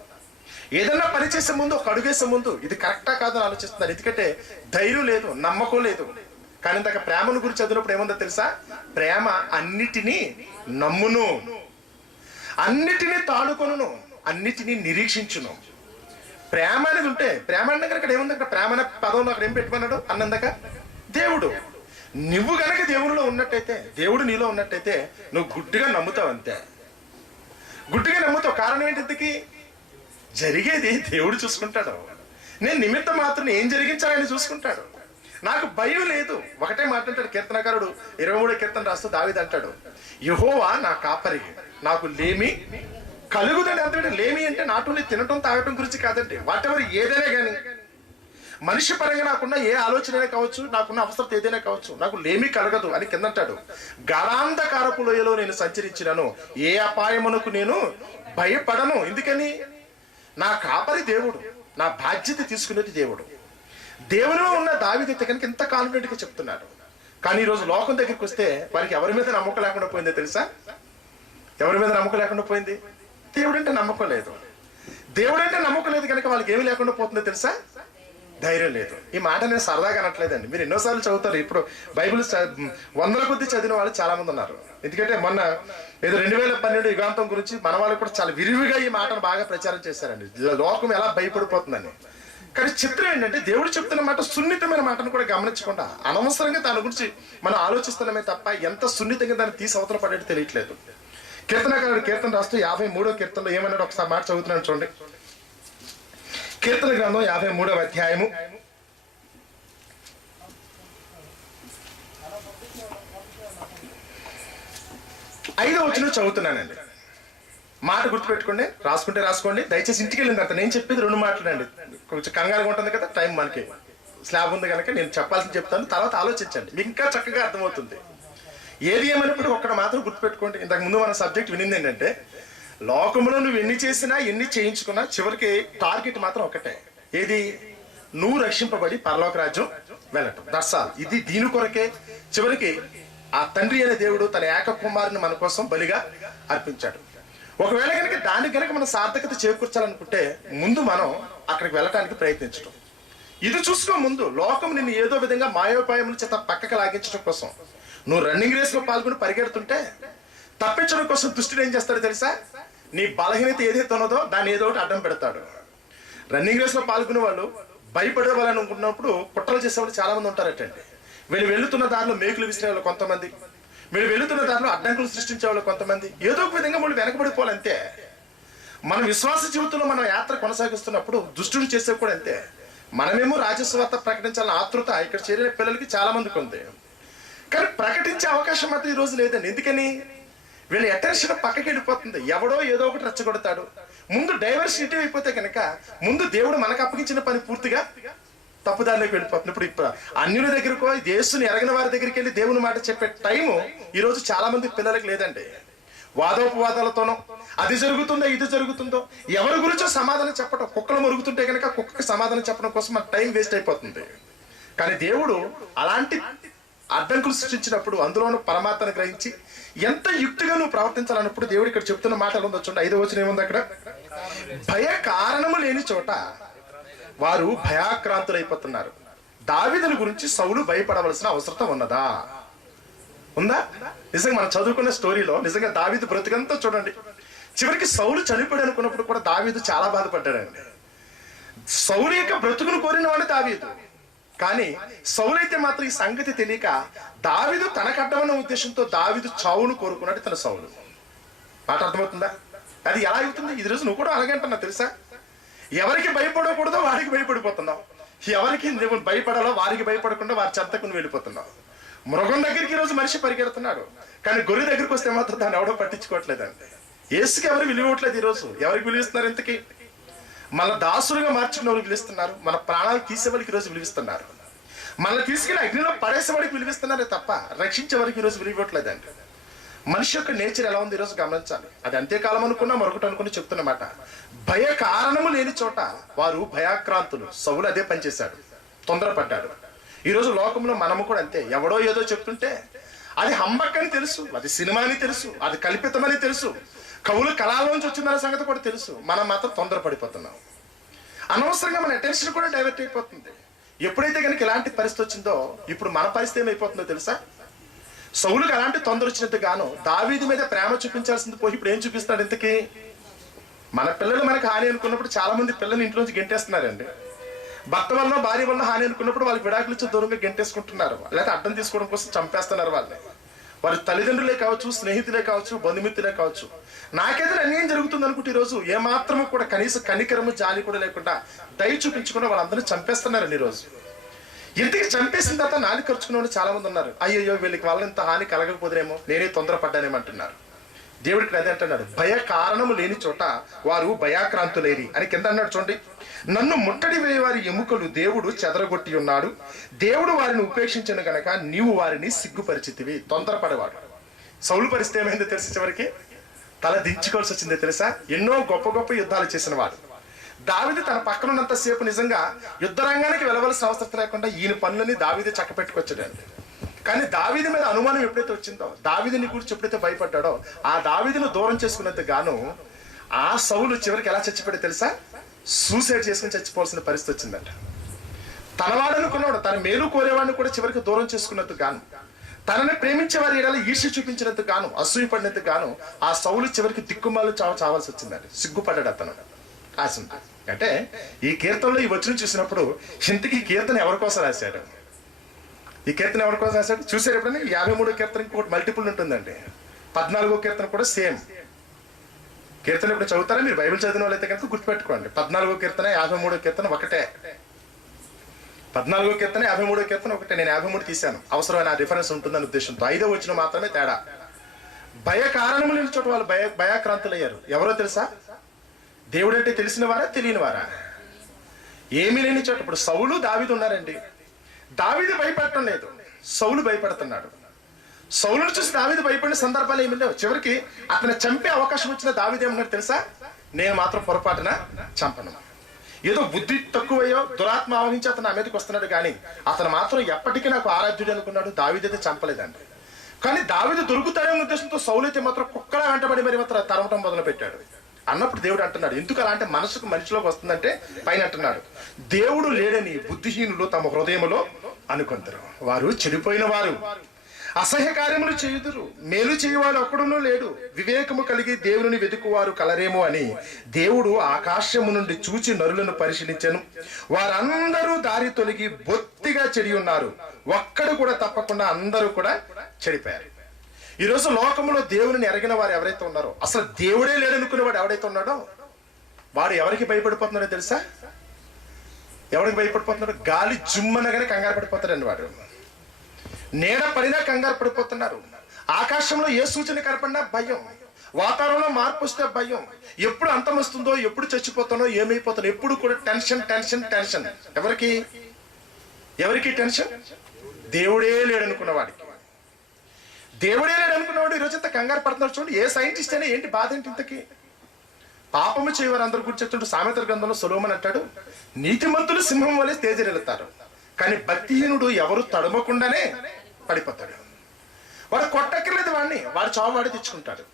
ఏదన్నా పని చేసే ముందు, ఒక అడుగేసే ముందు ఇది కరెక్టా కాదని ఆలోచిస్తున్నారు. ఎందుకంటే ధైర్యం లేదు, నమ్మకం లేదు. కానీ ఇందాక ప్రేమను గురించి చదివినప్పుడు ఏముందో తెలుసా? ప్రేమ అన్నిటినీ నమ్మును, అన్నిటినీ తాడుకొనును, అన్నిటినీ నిరీక్షించును. ప్రేమ అనేది ఉంటే, ప్రేమ అంటే ఇక్కడ ఏముంది? అక్కడ ప్రేమ అనే పదంలో అక్కడ ఏం పెట్టుకున్నాడు అన్నందాక? దేవుడు. నువ్వు గనక దేవుడిలో ఉన్నట్టయితే, దేవుడు నీలో ఉన్నట్టయితే నువ్వు గుడ్డిగా నమ్ముతావు, అంతే. గుడ్డిగా నమ్ముతావు. కారణం ఏంటి? జరిగేది దేవుడు చూసుకుంటాడు. నేను నిమిత్తం మాత్రం ఏం జరిగించాలని చూసుకుంటాడు. నాకు భయం లేదు. ఒకటే మాట అంటాడు కీర్తనకారుడు, 23వ కీర్తన రాస్తూ దావీదు అంటాడు, యెహోవా నా కాపరి, నాకు లేమి కలుగుదని. అంతే. లేమి అంటే నాట్ ఓన్లీ తినటం తాగటం గురించి కాదండి, వాటెవర్ ఏదైనా కానీ మనిషి పరంగా నాకున్న ఏ ఆలోచన కావచ్చు, నాకున్న అవసరం ఏదైనా కావచ్చు, నాకు లేమి కలగదు అని కింద అంటాడు. గాఢాంధకారపు లోయలో నేను సంచరించినను, ఏ అపాయమునకు నేను భయపడను. ఎందుకని? నా కాపరి దేవుడు, నా బాధ్యత తీసుకునేది దేవుడు. దేవునిలో ఉన్న దావీదు కనుక ఇంత కాన్ఫిడెంట్ గా చెప్తున్నాడు. కానీ ఈరోజు లోకం దగ్గరికి వస్తే వారికి ఎవరి మీద నమ్మకం లేకుండా పోయిందో తెలుసా? ఎవరి మీద నమ్మకం లేకుండా పోయింది? దేవుడంటే నమ్మకం లేదు. దేవుడంటే నమ్మకం లేదు కనుక వాళ్ళకి ఏమి లేకుండా పోతుందో తెలుసా? ధైర్యం లేదు. ఈ మాట నేను సరదాగా అనట్లేదండి. మీరు ఎన్నోసార్లు చదువుతారు. ఇప్పుడు బైబిల్ వందల కొద్ది చదివిన వాళ్ళు చాలా మంది ఉన్నారు. ఎందుకంటే మొన్న ఏదో 2012 యుగాంతం గురించి మన వాళ్ళు కూడా చాలా విరివిగా ఈ మాటను బాగా ప్రచారం చేశారండి, లోకం ఎలా భయపడిపోతుందని. కానీ చిత్రం ఏంటంటే, దేవుడు చెప్తున్న మాట సున్నితమైన మాటను కూడా గమనించకుండా అనవసరంగా దాని గురించి మనం ఆలోచిస్తున్నామే తప్ప ఎంత సున్నితంగా దాన్ని తీసి అవతల పడేట్టు తెలియట్లేదు. కీర్తనకారుడు కీర్తన రాస్తూ 53వ కీర్తనలో ఏమన్నాడు ఒకసారి మాట చదువుతున్నాను చూడండి. కీర్తన గ్రంథం 53వ అధ్యాయము 5వ వచనం చదువుతున్నానండి. మాట గుర్తుపెట్టుకోండి, రాసుకుంటే రాసుకోండి. దయచేసి ఇంటికి వెళ్ళిన తర్వాత నేను చెప్పేది 2 మాటలండి. కొంచెం కంగారుగా ఉంటుంది కదా, టైం మనకి స్లాబ్ ఉంది కనుక నేను చెప్పాల్సింది చెప్తాను, తర్వాత ఆలోచించండి, మీకు ఇంకా చక్కగా అర్థమవుతుంది. ఏది ఏమైనప్పుడు ఒక్కడ మాత్రం గుర్తుపెట్టుకోండి. ఇంతకు ముందు మన సబ్జెక్ట్ వినింది ఏంటంటే, లోకంలో నువ్వు ఎన్ని చేసినా ఎన్ని చేయించుకున్నా చివరికి టార్గెట్ మాత్రం ఒకటే. ఏది? నువ్వు రక్షింపబడి పరలోక రాజ్యం వెళ్ళటం. That's all. ఇది దీని కొరకే చివరికి ఆ తండ్రి అనే దేవుడు తన ఏక కుమారుని మన కోసం బలిగా అర్పించాడు. ఒకవేళ కనుక దానికి కనుక మనం సార్థకత చేకూర్చాలనుకుంటే ముందు మనం అక్కడికి వెళ్ళటానికి ప్రయత్నించడం. ఇది చూసుకో. ముందు లోకం నిన్ను ఏదో విధంగా మాయోపాయముల చేత పక్కకు లాగించడం కోసం, నువ్వు రన్నింగ్ రేస్ లో పాల్గొని పరిగెడుతుంటే తప్పించడం కోసం దుష్టుడు ఏం చేస్తాడో తెలుసా? నీ బలహీనత ఏదైతే ఉన్నదో దాన్ని ఏదో ఒకటి అడ్డం పెడతాడు. రన్నింగ్ రేస్ లో పాల్గొనే వాళ్ళు భయపడే వాళ్ళని అనుకున్నప్పుడు కుట్రలు చేసేవాళ్ళు చాలా మంది ఉంటారటండి. వీళ్ళు వెళుతున్న దారిలో మేకులు విసిరే వాళ్ళు కొంతమంది, వీళ్ళు వెళుతున్న దారిలో అడ్డంకులు సృష్టించే వాళ్ళు కొంతమంది, ఏదో ఒక విధంగా వాళ్ళు వెనకబడిపోవాలంతే. మన విశ్వాస జీవితంలో మనం యాత్ర కొనసాగిస్తున్నప్పుడు దుష్టుడు చేసే కూడా అంతే. మనమేమో రాజస్వార్త ప్రకటించాలని ఆతృత ఇక్కడ చేరిన పిల్లలకి చాలా మందికి ఉంది, కానీ ప్రకటించే అవకాశం మాత్రం ఈ రోజు లేదండి. ఎందుకని? వీళ్ళ అటెన్షన్ పక్కకి వెళ్ళిపోతుంది. ఎవడో ఏదో ఒకటి రెచ్చగొడతాడు. ముందు డైవర్షన్ ఇటు అయిపోతే కనుక ముందు దేవుడు మనకు అప్పగించిన పని పూర్తిగా తప్పుదారిలోకి వెళ్ళిపోతుంది. ఇప్పుడు అన్యుల దగ్గరకో యేసుని ఎరగిన వారి దగ్గరికి వెళ్ళి దేవుని మాట చెప్పే టైము ఈ రోజు చాలా మంది పిల్లలకి లేదండి. వాదోపవాదాలతోనో అది జరుగుతుందో ఇది జరుగుతుందో ఎవరి గురించో సమాధానం చెప్పడం. కుక్కలు మురుగుతుంటే కనుక కుక్కకి సమాధానం చెప్పడం కోసం మన టైం వేస్ట్ అయిపోతుంది. కానీ దేవుడు అలాంటి అడ్డంకులు సృష్టించినప్పుడు అందులోనూ పరమాత్మను గ్రహించి ఎంత యుక్తిగా నువ్వు ప్రవర్తించాలన్నప్పుడు దేవుడు ఇక్కడ చెప్తున్న మాటలు ఉందో చూడండి. 5వ వచనం ఏముంది అక్కడ? భయ కారణము లేని చోట వారు భయాక్రాంతులైపోతున్నారు. దావీదుని గురించి సౌలు భయపడవలసిన అవసరం ఉన్నదా? ఉందా? నిజంగా మనం చదువుకున్న స్టోరీలో నిజంగా దావీదు బ్రతికంతా చూడండి. చివరికి సౌలు చనిపోయాడు అనుకున్నప్పుడు కూడా దావీదు చాలా బాధపడ్డాడండి. సౌలు యొక్క బ్రతుకును కోరిన వాడు దావీదు. కానీ సౌలు అయితే మాత్రం ఈ సంగతి తెలియక దావీదు తనకడ్డమన్న ఉద్దేశంతో దావీదు చావును కోరుకున్నాడు తన సౌలు. మాట అర్థమవుతుందా? అది ఎలా అవుతుంది? ఈ రోజు నువ్వు కూడా అలాగంటున్నా తెలుసా? ఎవరికి భయపడకూడదో వారికి భయపడిపోతున్నావు, ఎవరికి నువ్వు భయపడాలో వారికి భయపడకుండా వారి చెంతకు నువ్వు వెళ్ళిపోతున్నావు. మృగం దగ్గరికి ఈరోజు మనిషి పరిగెడుతున్నాడు, కానీ గొర్రె దగ్గరికి వస్తే మాత్రం దాన్ని ఎవడో పట్టించుకోవట్లేదండి. యేసుకి ఎవరు విలువట్లేదు. ఈరోజు ఎవరికి విలువిస్తున్నారు? ఇంతకీ మన దాసులుగా మార్చుకున్న వాళ్ళకి విలువిస్తున్నారు, మన ప్రాణాలు తీసేవాళ్ళకి ఈరోజు విలువిస్తున్నారు, మనల్ని తీసుకెళ్లి అగ్నిలో పడేసేవాడికి విలువిస్తున్నారే తప్ప రక్షించే వారికి ఈరోజు విలువట్లేదండి. మనిషి యొక్క నేచర్ ఎలా ఉంది ఈరోజు గమనించాలి. అది అంత్యకాలం అనుకున్నా మరొకటి అనుకుని చెప్తున్నమాట. భయ కారణము లేని చోట వారు భయాక్రాంతులు. సౌలు అదే పనిచేశాడు, తొందరపడ్డాడు. ఈరోజు లోకంలో మనము కూడా అంతే. ఎవడో ఏదో చెప్తుంటే అది హంబక్కని తెలుసు, అది సినిమా అని తెలుసు, అది కల్పితమని తెలుసు, కవులు కళలోంచి వచ్చిందన్న సంగతి కూడా తెలుసు. మనం మాత్రం తొందరపడిపోతున్నాం. అనవసరంగా మన అటెన్షన్ కూడా డైవర్ట్ అయిపోతుంది. ఎప్పుడైతే కనుక ఇలాంటి పరిస్థితి వచ్చిందో ఇప్పుడు మన పరిస్థితి ఏమైపోతుందో తెలుసా? సౌలుకి అలాంటి తొందర వచ్చినట్టు గాను దావీదు మీద ప్రేమ చూపించాల్సింది పోయి ఇప్పుడు ఏం చూపిస్తాడు? ఇంతకీ మన పిల్లలు మనకు హాని అనుకున్నప్పుడు చాలా మంది పిల్లలు ఇంట్లోంచి గెంటేస్తున్నారండి. భర్త వల్ల భార్య వల్ల హాని అనుకున్నప్పుడు వాళ్ళకి విడాకులు ఇచ్చి దూరంగా గెంటేసుకుంటున్నారు, లేదా అడ్డం తీసుకోవడం కోసం చంపేస్తున్నారు వాళ్ళని. వారి తల్లిదండ్రులే కావచ్చు, స్నేహితులే కావచ్చు, బంధుమిత్రులే కావచ్చు. నాకేదో అన్యాయం జరుగుతుంది అనుకుంటే ఈరోజు ఏమాత్రము కూడా కనీస కనికరము జాలి కూడా లేకుండా దయ చూపించుకున్న వాళ్ళందరినీ చంపేస్తున్నారండి ఈరోజు. ఇంటికి చంపేసిన తర్వాత నాలి ఖర్చుకునే వాళ్ళు చాలా మంది ఉన్నారు. అయ్యో వీళ్ళకి వాళ్ళ ఇంత హాని కలగకపోదేమో, నేనే తొందరపడ్డానేమంటున్నారు. దేవుడికి అదే అంటున్నాడు, భయ కారణము లేని చోట వారు భయాక్రాంతులేరి అని కింద అన్నాడు. చూడండి, నన్ను ముట్టడి వేయ వారి ఎముకలు దేవుడు చెదరగొట్టి ఉన్నాడు, దేవుడు వారిని ఉపేక్షించను గనక నీవు వారిని సిగ్గుపరిచితివి. తొందరపడేవాడు. సౌలు పరిస్థితి ఏమైందో తెలిసి చివరికి తల దించుకోవాల్సి వచ్చిందో తెలుసా? ఎన్నో గొప్ప గొప్ప యుద్ధాలు చేసిన వాడు దావీదు. తన పక్కన ఉన్నంతసేపు నిజంగా యుద్ధ రంగానికి వెళ్ళవలసిన అవసరం లేకుండా ఈయన పనులని దావీదు చక్కపెట్టుకొచ్చాడండి. కానీ దావీదు మీద అనుమానం ఎప్పుడైతే వచ్చిందో, దావీదుని గురించి ఎప్పుడైతే భయపడ్డాడో, ఆ దావీదును దూరం చేసుకున్నందుకు గాను ఆ సౌలు చివరికి ఎలా చచ్చిపోయాడో తెలుసా? సూసైడ్ చేసుకుని చచ్చిపోవాల్సిన పరిస్థితి వచ్చిందంట. తనవాడు అనుకున్నాడు, తన మేలు కోరేవాడిని కూడా చివరికి దూరం చేసుకున్నందుకు గాను, తనని ప్రేమించే వారి ఏడాలి ఈర్ష్య చూపించినందుకు గాను, అసూయపడినందుకు గాను ఆ సౌలు చివరికి దిక్కుమాలు చావాల్సి వచ్చిందండి. సిగ్గుపడ్డాడు అతను. రాసింది అంటే ఈ కీర్తనలో ఈ వచనం చూసినప్పుడు ఇంతకీ ఈ కీర్తన ఎవరి కోసం రాశాడు? ఈ కీర్తన ఎవరి కోసం రాశాడు చూసారు ఎప్పుడైనా? 53వ కీర్తన ఇంకోటి మల్టిపుల్ ఉంటుందండి. 14వ కీర్తన కూడా సేమ్ కీర్తన. ఇప్పుడు చదువుతారా మీరు? బైబిల్ చదివిన వాళ్ళైతే కనుక గుర్తుపెట్టుకోండి. 14వ కీర్తన 53వ కీర్తన ఒకటే. 14వ కీర్తన 53వ కీర్తన ఒకటే. నేను 53 తీశాను, అవసరమైన రిఫరెన్స్ ఉంటుందని ఉద్దేశంతో. 5వ వచనం మాత్రమే తేడా. భయ కారణము లేని చోట వాళ్ళు భయాక్రాంతులయ్యారు. ఎవరో తెలుసా? దేవుడు అంటే తెలిసిన వారా, తెలియని వారా? ఏమీ లేని చోట. ఇప్పుడు సౌలు దావీదు ఉన్నారండి. దావీదు భయపడటం లేదు, సౌలు భయపడుతున్నాడు. సౌలును చూసి దావీదు భయపడిన సందర్భాలు ఏమి లేవు. చివరికి అతను చంపే అవకాశం వచ్చిన దావీదు ఏమన్నాడు తెలుసా? నేను మాత్రం పొరపాటున చంపను. ఏదో బుద్ధి తక్కువయ్యో దురాత్మ ఆవహించి అతను నా మీదకి వస్తున్నాడు, కానీ అతను మాత్రం ఎప్పటికీ నాకు ఆరాధ్యుడు అనుకున్నాడు. దావీదు అయితే చంపలేదండి. కానీ దావీదు దొరుకుతాడనే ఉద్దేశంతో సౌలు అయితే మాత్రం కుక్కలా వెంటబడి మరి మాత్రం తరమటం మొదలు పెట్టాడు. అన్నప్పుడు దేవుడు అంటున్నాడు, ఎందుకు అలా అంటే మనసుకు మనిషిలోకి వస్తుందంటే పైన అంటున్నాడు, దేవుడు లేడని బుద్ధిహీనులు తమ హృదయములో అనుకుంటారు, వారు చెడిపోయిన వారు, అసహ్య కార్యములు చేయుదురు, మేలు చేయవాడు ఒక్కడునూ లేడు, వివేకము కలిగి దేవుని వెతుకువారు కలరేమో అని దేవుడు ఆకాశము నుండి చూచి నరులను పరిశీలించెను. వారందరూ దారి తొలగి బొత్తిగా చెడి ఉన్నారు, ఒక్కడు కూడా తప్పకుండా అందరూ కూడా చెడిపోయారు. ఈరోజు లోకంలో దేవుని ఎరగిన వారు ఎవరైతే ఉన్నారో, అసలు దేవుడే లేడనుకునేవాడు ఎవడైతే ఉన్నాడో, వాడు ఎవరికి భయపడిపోతున్నాడో తెలుసా? ఎవరికి భయపడిపోతున్నాడు? గాలి జుమ్మనగానే కంగారు పడిపోతాడండి వాడు. నీడ పడినా కంగారు పడిపోతున్నారు. ఆకాశంలో ఏ సూచన కనపడినా భయం, వాతావరణంలో మార్పు వస్తే భయం, ఎప్పుడు అంతం వస్తుందో, ఎప్పుడు చచ్చిపోతానో, ఏమైపోతానో, ఎప్పుడు కూడా టెన్షన్ టెన్షన్ టెన్షన్. ఎవరికి టెన్షన్? దేవుడే లేడనుకున్నవాడికి. దేవుడే లేడనుకున్నవాడు ఈరోజు ఇంత కంగారు పడుతున్నాడు. చూడండి, ఏ సైంటిస్ట్ అయినా ఏంటి బాధ ఏంటి ఇంతకీ? పాపము చేయవారు అందరు గురించి చెప్తుంటే సామెతల గ్రంథంలో సొలొమోను అంటాడు, నీతిమంతులు సింహం వలె తేజరెళ్తారు, కానీ భక్తిహీనుడు ఎవరు తడమకుండానే పడిపోతాడు. వాడు కొట్టక్కర్లేదు వాడిని, వాడు చావు వాడు తెచ్చుకుంటాడు.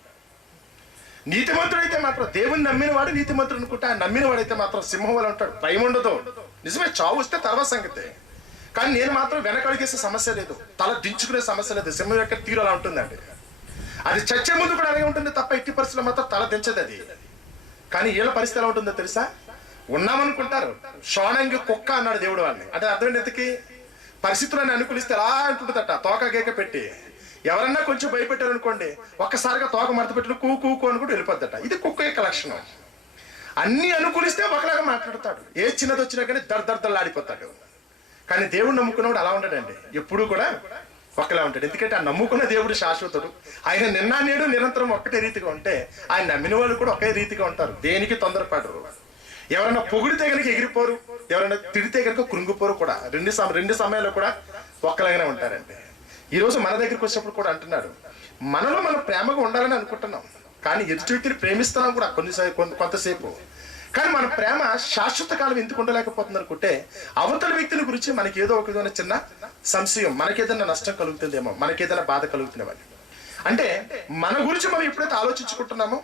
నీతిమంతుడైతే మాత్రం, దేవుని నమ్మిన వాడు నీతిమంతుడు అనుకుంటే, ఆ నమ్మిన వాడైతే మాత్రం సింహం వల్ల ఉంటాడు, భయం ఉండదు. నిజమే, చావు వస్తే తర్వాత సంగతే. కానీ నేను మాత్రం వెనకడిగేసే సమస్య లేదు, తల దించుకునే సమస్య లేదు. సింహం యొక్క తీరు అలా ఉంటుందండి. అది చచ్చే ముందు కూడా అలాగే ఉంటుంది తప్ప ఎట్టి పరిస్థితుల్లో మాత్రం తల దించదు అది. కానీ వీళ్ళ పరిస్థితి ఎలా ఉంటుందో తెలుసా? ఉన్నామనుకుంటారు, షోనంగి కుక్క అన్నాడు దేవుడు వాళ్ళని. అంటే అర్థం ఎంతకి? పరిస్థితులను అనుకూలిస్తే ఎలా అంటుంటుందట, తోక గేక పెట్టి. ఎవరన్నా కొంచెం భయపెట్టారు అనుకోండి, ఒక్కసారిగా తోక మడత పెట్టిన కూ కూకు అని కూడా వెళ్ళిపోద్దట. ఇది కుక్క యొక్క లక్షణం. అన్ని అనుకూలిస్తే ఒకలాగా మాట్లాడతాడు, ఏ చిన్నది వచ్చినా కానీ దర్దర్దల్లాడిపోతాడు. కానీ దేవుడు నమ్ముకున్నవాడు అలా ఉంటాడండి, ఎప్పుడూ కూడా ఒకలా ఉంటాడు. ఎందుకంటే ఆ నమ్ముకున్న దేవుడు శాశ్వతుడు. ఆయన నిన్న నేడు నిరంతరం ఒక్కటే రీతిగా ఉంటే, ఆయన నమ్మిన వాళ్ళు కూడా ఒకే రీతిగా ఉంటారు, దేనికి తొందరపడరు. ఎవరైనా పొగిడితే కనుక ఎగిరిపోరు, ఎవరైనా తిడితే కనుక కృంగిపోరు కూడా. రెండు సమయాల్లో కూడా ఒక్కలాగానే ఉంటారండి. ఈరోజు మన దగ్గరికి వచ్చినప్పుడు కూడా అంటున్నాడు, మనలో మనం ప్రేమగా ఉండాలని అనుకుంటున్నాం, కానీ ఎదుటి వ్యక్తిని ప్రేమిస్తున్నాం కూడా కొంతసేపు. కానీ మన ప్రేమ శాశ్వత కాలం ఎందుకు ఉండలేకపోతుంది అనుకుంటే, అవతల వ్యక్తిని గురించి మనకి ఏదో ఒక విధమైన చిన్న సంశయం, మనకేదైనా నష్టం కలుగుతుందేమో, మనకేదైనా బాధ కలుగుతుందేమో. అంటే మన గురించి మనం ఎప్పుడైతే ఆలోచించుకుంటున్నామో,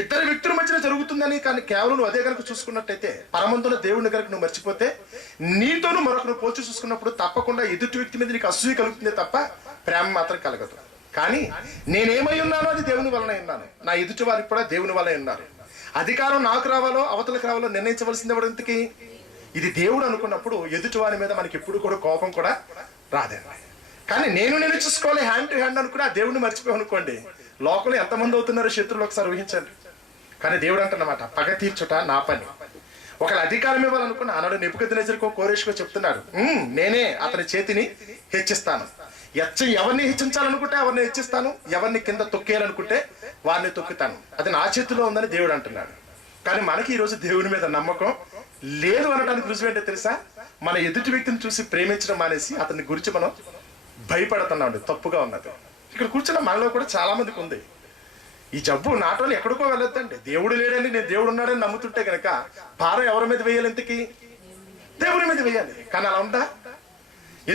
ఇద్దరు వ్యక్తుల మధ్యన జరుగుతుందని కానీ కేవలం నువ్వు అదే కనుక చూసుకున్నట్టయితే, పరమంతున్న దేవుడిని కనుక నువ్వు మర్చిపోతే, నీతోనూ మరొకరు పోల్చి చూసుకున్నప్పుడు తప్పకుండా ఎదుటి వ్యక్తి మీద నీకు అసూయ కలుగుతుందే తప్ప ప్రేమ మాత్రం కలగదు. కానీ నేనేమై ఉన్నానో అది దేవుని వలన ఉన్నాను, నా ఎదుటి వారికి కూడా దేవుని వల్ల ఉన్నారు. అధికారం నాకు రావాలో అవతలకు రావాలో నిర్ణయించవలసింది ఎవరు? ఇంతకీ ఇది దేవుడు అనుకున్నప్పుడు ఎదుటి వారి మీద మనకి ఎప్పుడు కూడా కోపం కూడా రాదండి. కానీ నేను చూసుకోవాలి హ్యాండ్ టు హ్యాండ్ అనుకుని ఆ దేవుడిని మర్చిపోయి అనుకోండి, లోకంలో ఎంతమంది అవుతున్నారో శత్రువులు ఒకసారి ఊహించండి. కానీ దేవుడు అంటున్నమాట, పగ తీర్చుట నా పని. ఒకళ్ళ అధికారం ఇవ్వాలనుకున్న ఆనాడు నెబుకద్నెజరుకో కోరేష్కో చెప్తున్నాడు, నేనే అతని చేతిని హెచ్చిస్తాను. ఎవరిని హెచ్చించాలనుకుంటే ఎవరిని హెచ్చిస్తాను, ఎవరిని కింద తొక్కేయాలనుకుంటే వారిని తొక్కుతాను, అది నా చేతిలో ఉందని దేవుడు అంటున్నాడు. కానీ మనకి ఈరోజు దేవుని మీద నమ్మకం లేదు అనడానికి రుజువు ఏంటో తెలుసా? మన ఎదుటి వ్యక్తిని చూసి ప్రేమించడం మానేసి అతని గురించి మనం భయపడుతున్నాం. తప్పుగా ఉన్నది. ఇక్కడ కూర్చున్న మనలో కూడా చాలా మందికి ఉంది ఈ జబ్బు. నాటోని ఎక్కడికో వెళ్ళొద్దండి. దేవుడు లేడని, నేను దేవుడు ఉన్నాడని నమ్ముతుంటే కనుక భారం ఎవరి మీద వేయాలి? ఇంతకీ దేవుడి మీద వేయాలి. కానీ అలా ఉందా?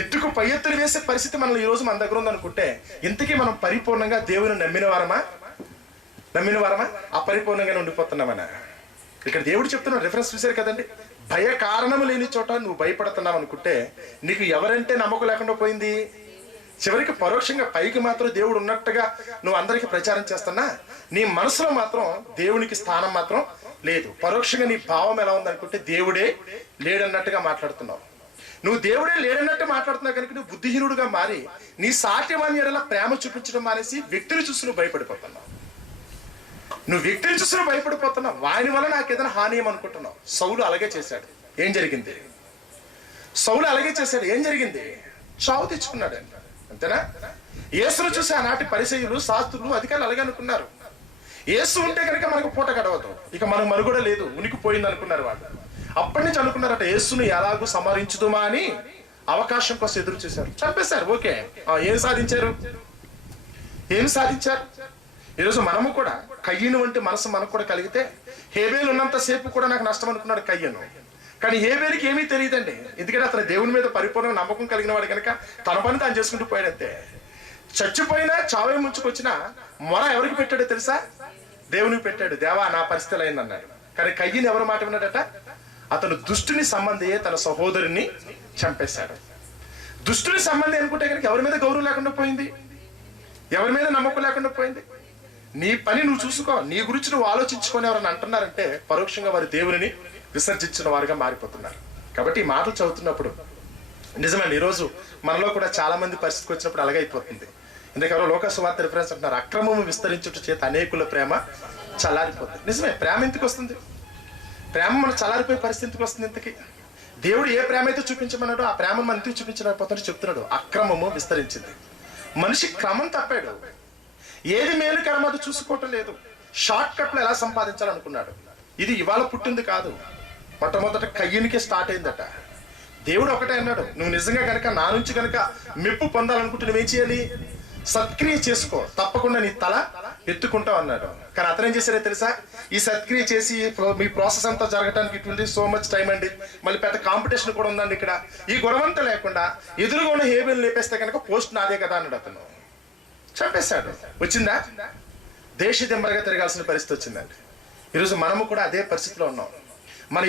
ఎత్తుకు పై ఎత్తులు వేసే పరిస్థితి మనల్ని ఈ రోజు మన దగ్గర ఉందనుకుంటే, ఇంతకీ మనం పరిపూర్ణంగా దేవుని నమ్మిన వారమా అపరిపూర్ణంగానే ఉండిపోతున్నామనా? ఇక్కడ దేవుడు చెప్తున్న రిఫరెన్స్ చూశారు కదండి. భయ కారణము లేని చోట నువ్వు భయపడుతున్నావు అనుకుంటే నీకు ఎవరంటే నమ్మకం లేకుండా పోయింది. చివరికి పరోక్షంగా పైకి మాత్రం దేవుడు ఉన్నట్టుగా నువ్వు అందరికీ ప్రచారం చేస్తున్నా, నీ మనసులో మాత్రం దేవునికి స్థానం మాత్రం లేదు. పరోక్షంగా నీ భావం ఎలా ఉందనుకుంటే దేవుడే లేడన్నట్టుగా మాట్లాడుతున్నావు. నువ్వు దేవుడే లేడన్నట్టు మాట్లాడుతున్నావు కనుక నువ్వు బుద్ధిహీనుడుగా మారి నీ సాటి వాని ఎడల ప్రేమ చూపించడం మానేసి వ్యక్తిని చూసి నువ్వు భయపడిపోతున్నావు. వాని వల్ల నాకు ఏదైనా హాని అనుకుంటున్నావు. సౌలు అలాగే చేశాడు. ఏం జరిగింది? చావు తెచ్చుకున్నాడు. అంతేనా? యేసును చూసి ఆనాటి పరిసయ్యులు, శాస్త్రులు, అధికారులు అలాగే అనుకున్నారు. యేసు ఉంటే కనుక మనకు పూట గడవదు, ఇక మనకు మనుగడ లేదు, ఉనికిపోయింది అనుకున్నారు వాళ్ళు. అప్పటి నుంచి అనుకున్నారట, యేసును ఎలాగూ సంహరించుదుమా అని అవకాశం కోసం ఎదురు చూశారు. చంపేశారు. ఓకే, ఏం సాధించారు? ఈరోజు మనము కూడా కయ్యను వంటి మనసు మనకు కూడా కలిగితే, హేబేలు ఉన్నంత సేపు కూడా నాకు నష్టం అనుకున్నాడు కయ్యను. కానీ హేబేలుకి ఏమీ తెలియదండి. ఎందుకంటే అతను దేవుని మీద పరిపూర్ణ నమ్మకం కలిగిన వాడు కనుక తన పని తాను చేసుకుంటూ పోయాడంతే. చచ్చిపోయినా, చావే ముంచుకొచ్చినా మొర ఎవరికి పెట్టాడో తెలుసా? దేవునికి పెట్టాడు. దేవా, నా పరిస్థితి అయింది అన్నాడు. కానీ కయ్యను ఎవరు మాట విన్నాడట? అతను దుష్టుని సంబంధియే తన సహోదరుని చంపేశాడు. దుష్టుని సంబంధి అనుకుంటే కనుక ఎవరి మీద గౌరవం లేకుండా పోయింది, ఎవరి మీద నమ్మకం లేకుండా పోయింది. నీ పని నువ్వు చూసుకో, నీ గురించి నువ్వు ఆలోచించుకొని ఎవరని అంటున్నారంటే పరోక్షంగా వారి దేవుని విసర్జించిన వారుగా మారిపోతున్నారు. కాబట్టి ఈ మాటలు చదువుతున్నప్పుడు నిజమండి, ఈరోజు మనలో కూడా చాలా మంది పరిస్థితికి వచ్చినప్పుడు అలాగే అయిపోతుంది. ఎందుకంటే లోకసువార్త రిఫరెన్స్ అంటున్నారు, అక్రమము విస్తరించుట చేత అనేకుల ప్రేమ చల్లారిపోతుంది. నిజమే, ప్రేమ ఎందుకు వస్తుంది? ప్రేమ మన చల్లారిపోయే పరిస్థితికి వస్తుంది. ఇంతకీ దేవుడు ఏ ప్రేమ అయితే చూపించమన్నాడో ఆ ప్రేమ మన ఎందుకు చూపించలేకపోతాడో చెప్తున్నాడు. అక్రమము విస్తరించింది. మనిషి క్రమం తప్పాడు. ఏది మేలు కర్మ అది చూసుకోవటం లేదు. షార్ట్ కట్లు ఎలా సంపాదించాలనుకున్నాడు. ఇది ఇవాళ పుట్టింది కాదు, మొట్టమొదట కయ్యనికే స్టార్ట్ అయిందట. దేవుడు ఒకటే అన్నాడు, నువ్వు నిజంగా కనుక నా నుంచి కనుక మెప్పు పొందాలనుకుంటే నువ్వేం చేయాలి? సత్క్రియ చేసుకో, తప్పకుండా నీ తల ఎత్తుకుంటావు అన్నాడు. కానీ అతను ఏం చేశారో తెలుసా? ఈ సత్క్రియ చేసి మీ ప్రాసెస్ అంతా జరగడానికి it will so much time అండి, మళ్ళీ పెద్ద కాంపిటీషన్ కూడా ఉందండి. ఇక్కడ ఈ గొడవంతా లేకుండా ఎదురుగా ఉన్న హేబేలు లేపేస్తే కనుక పోస్ట్ నాదే కదా అన్నాడు. అతను చంపేశాడు. వచ్చిందా? దేశ దింబరగా తిరగాల్సిన పరిస్థితి వచ్చిందండి. ఈరోజు మనము కూడా అదే పరిస్థితిలో ఉన్నాం. మన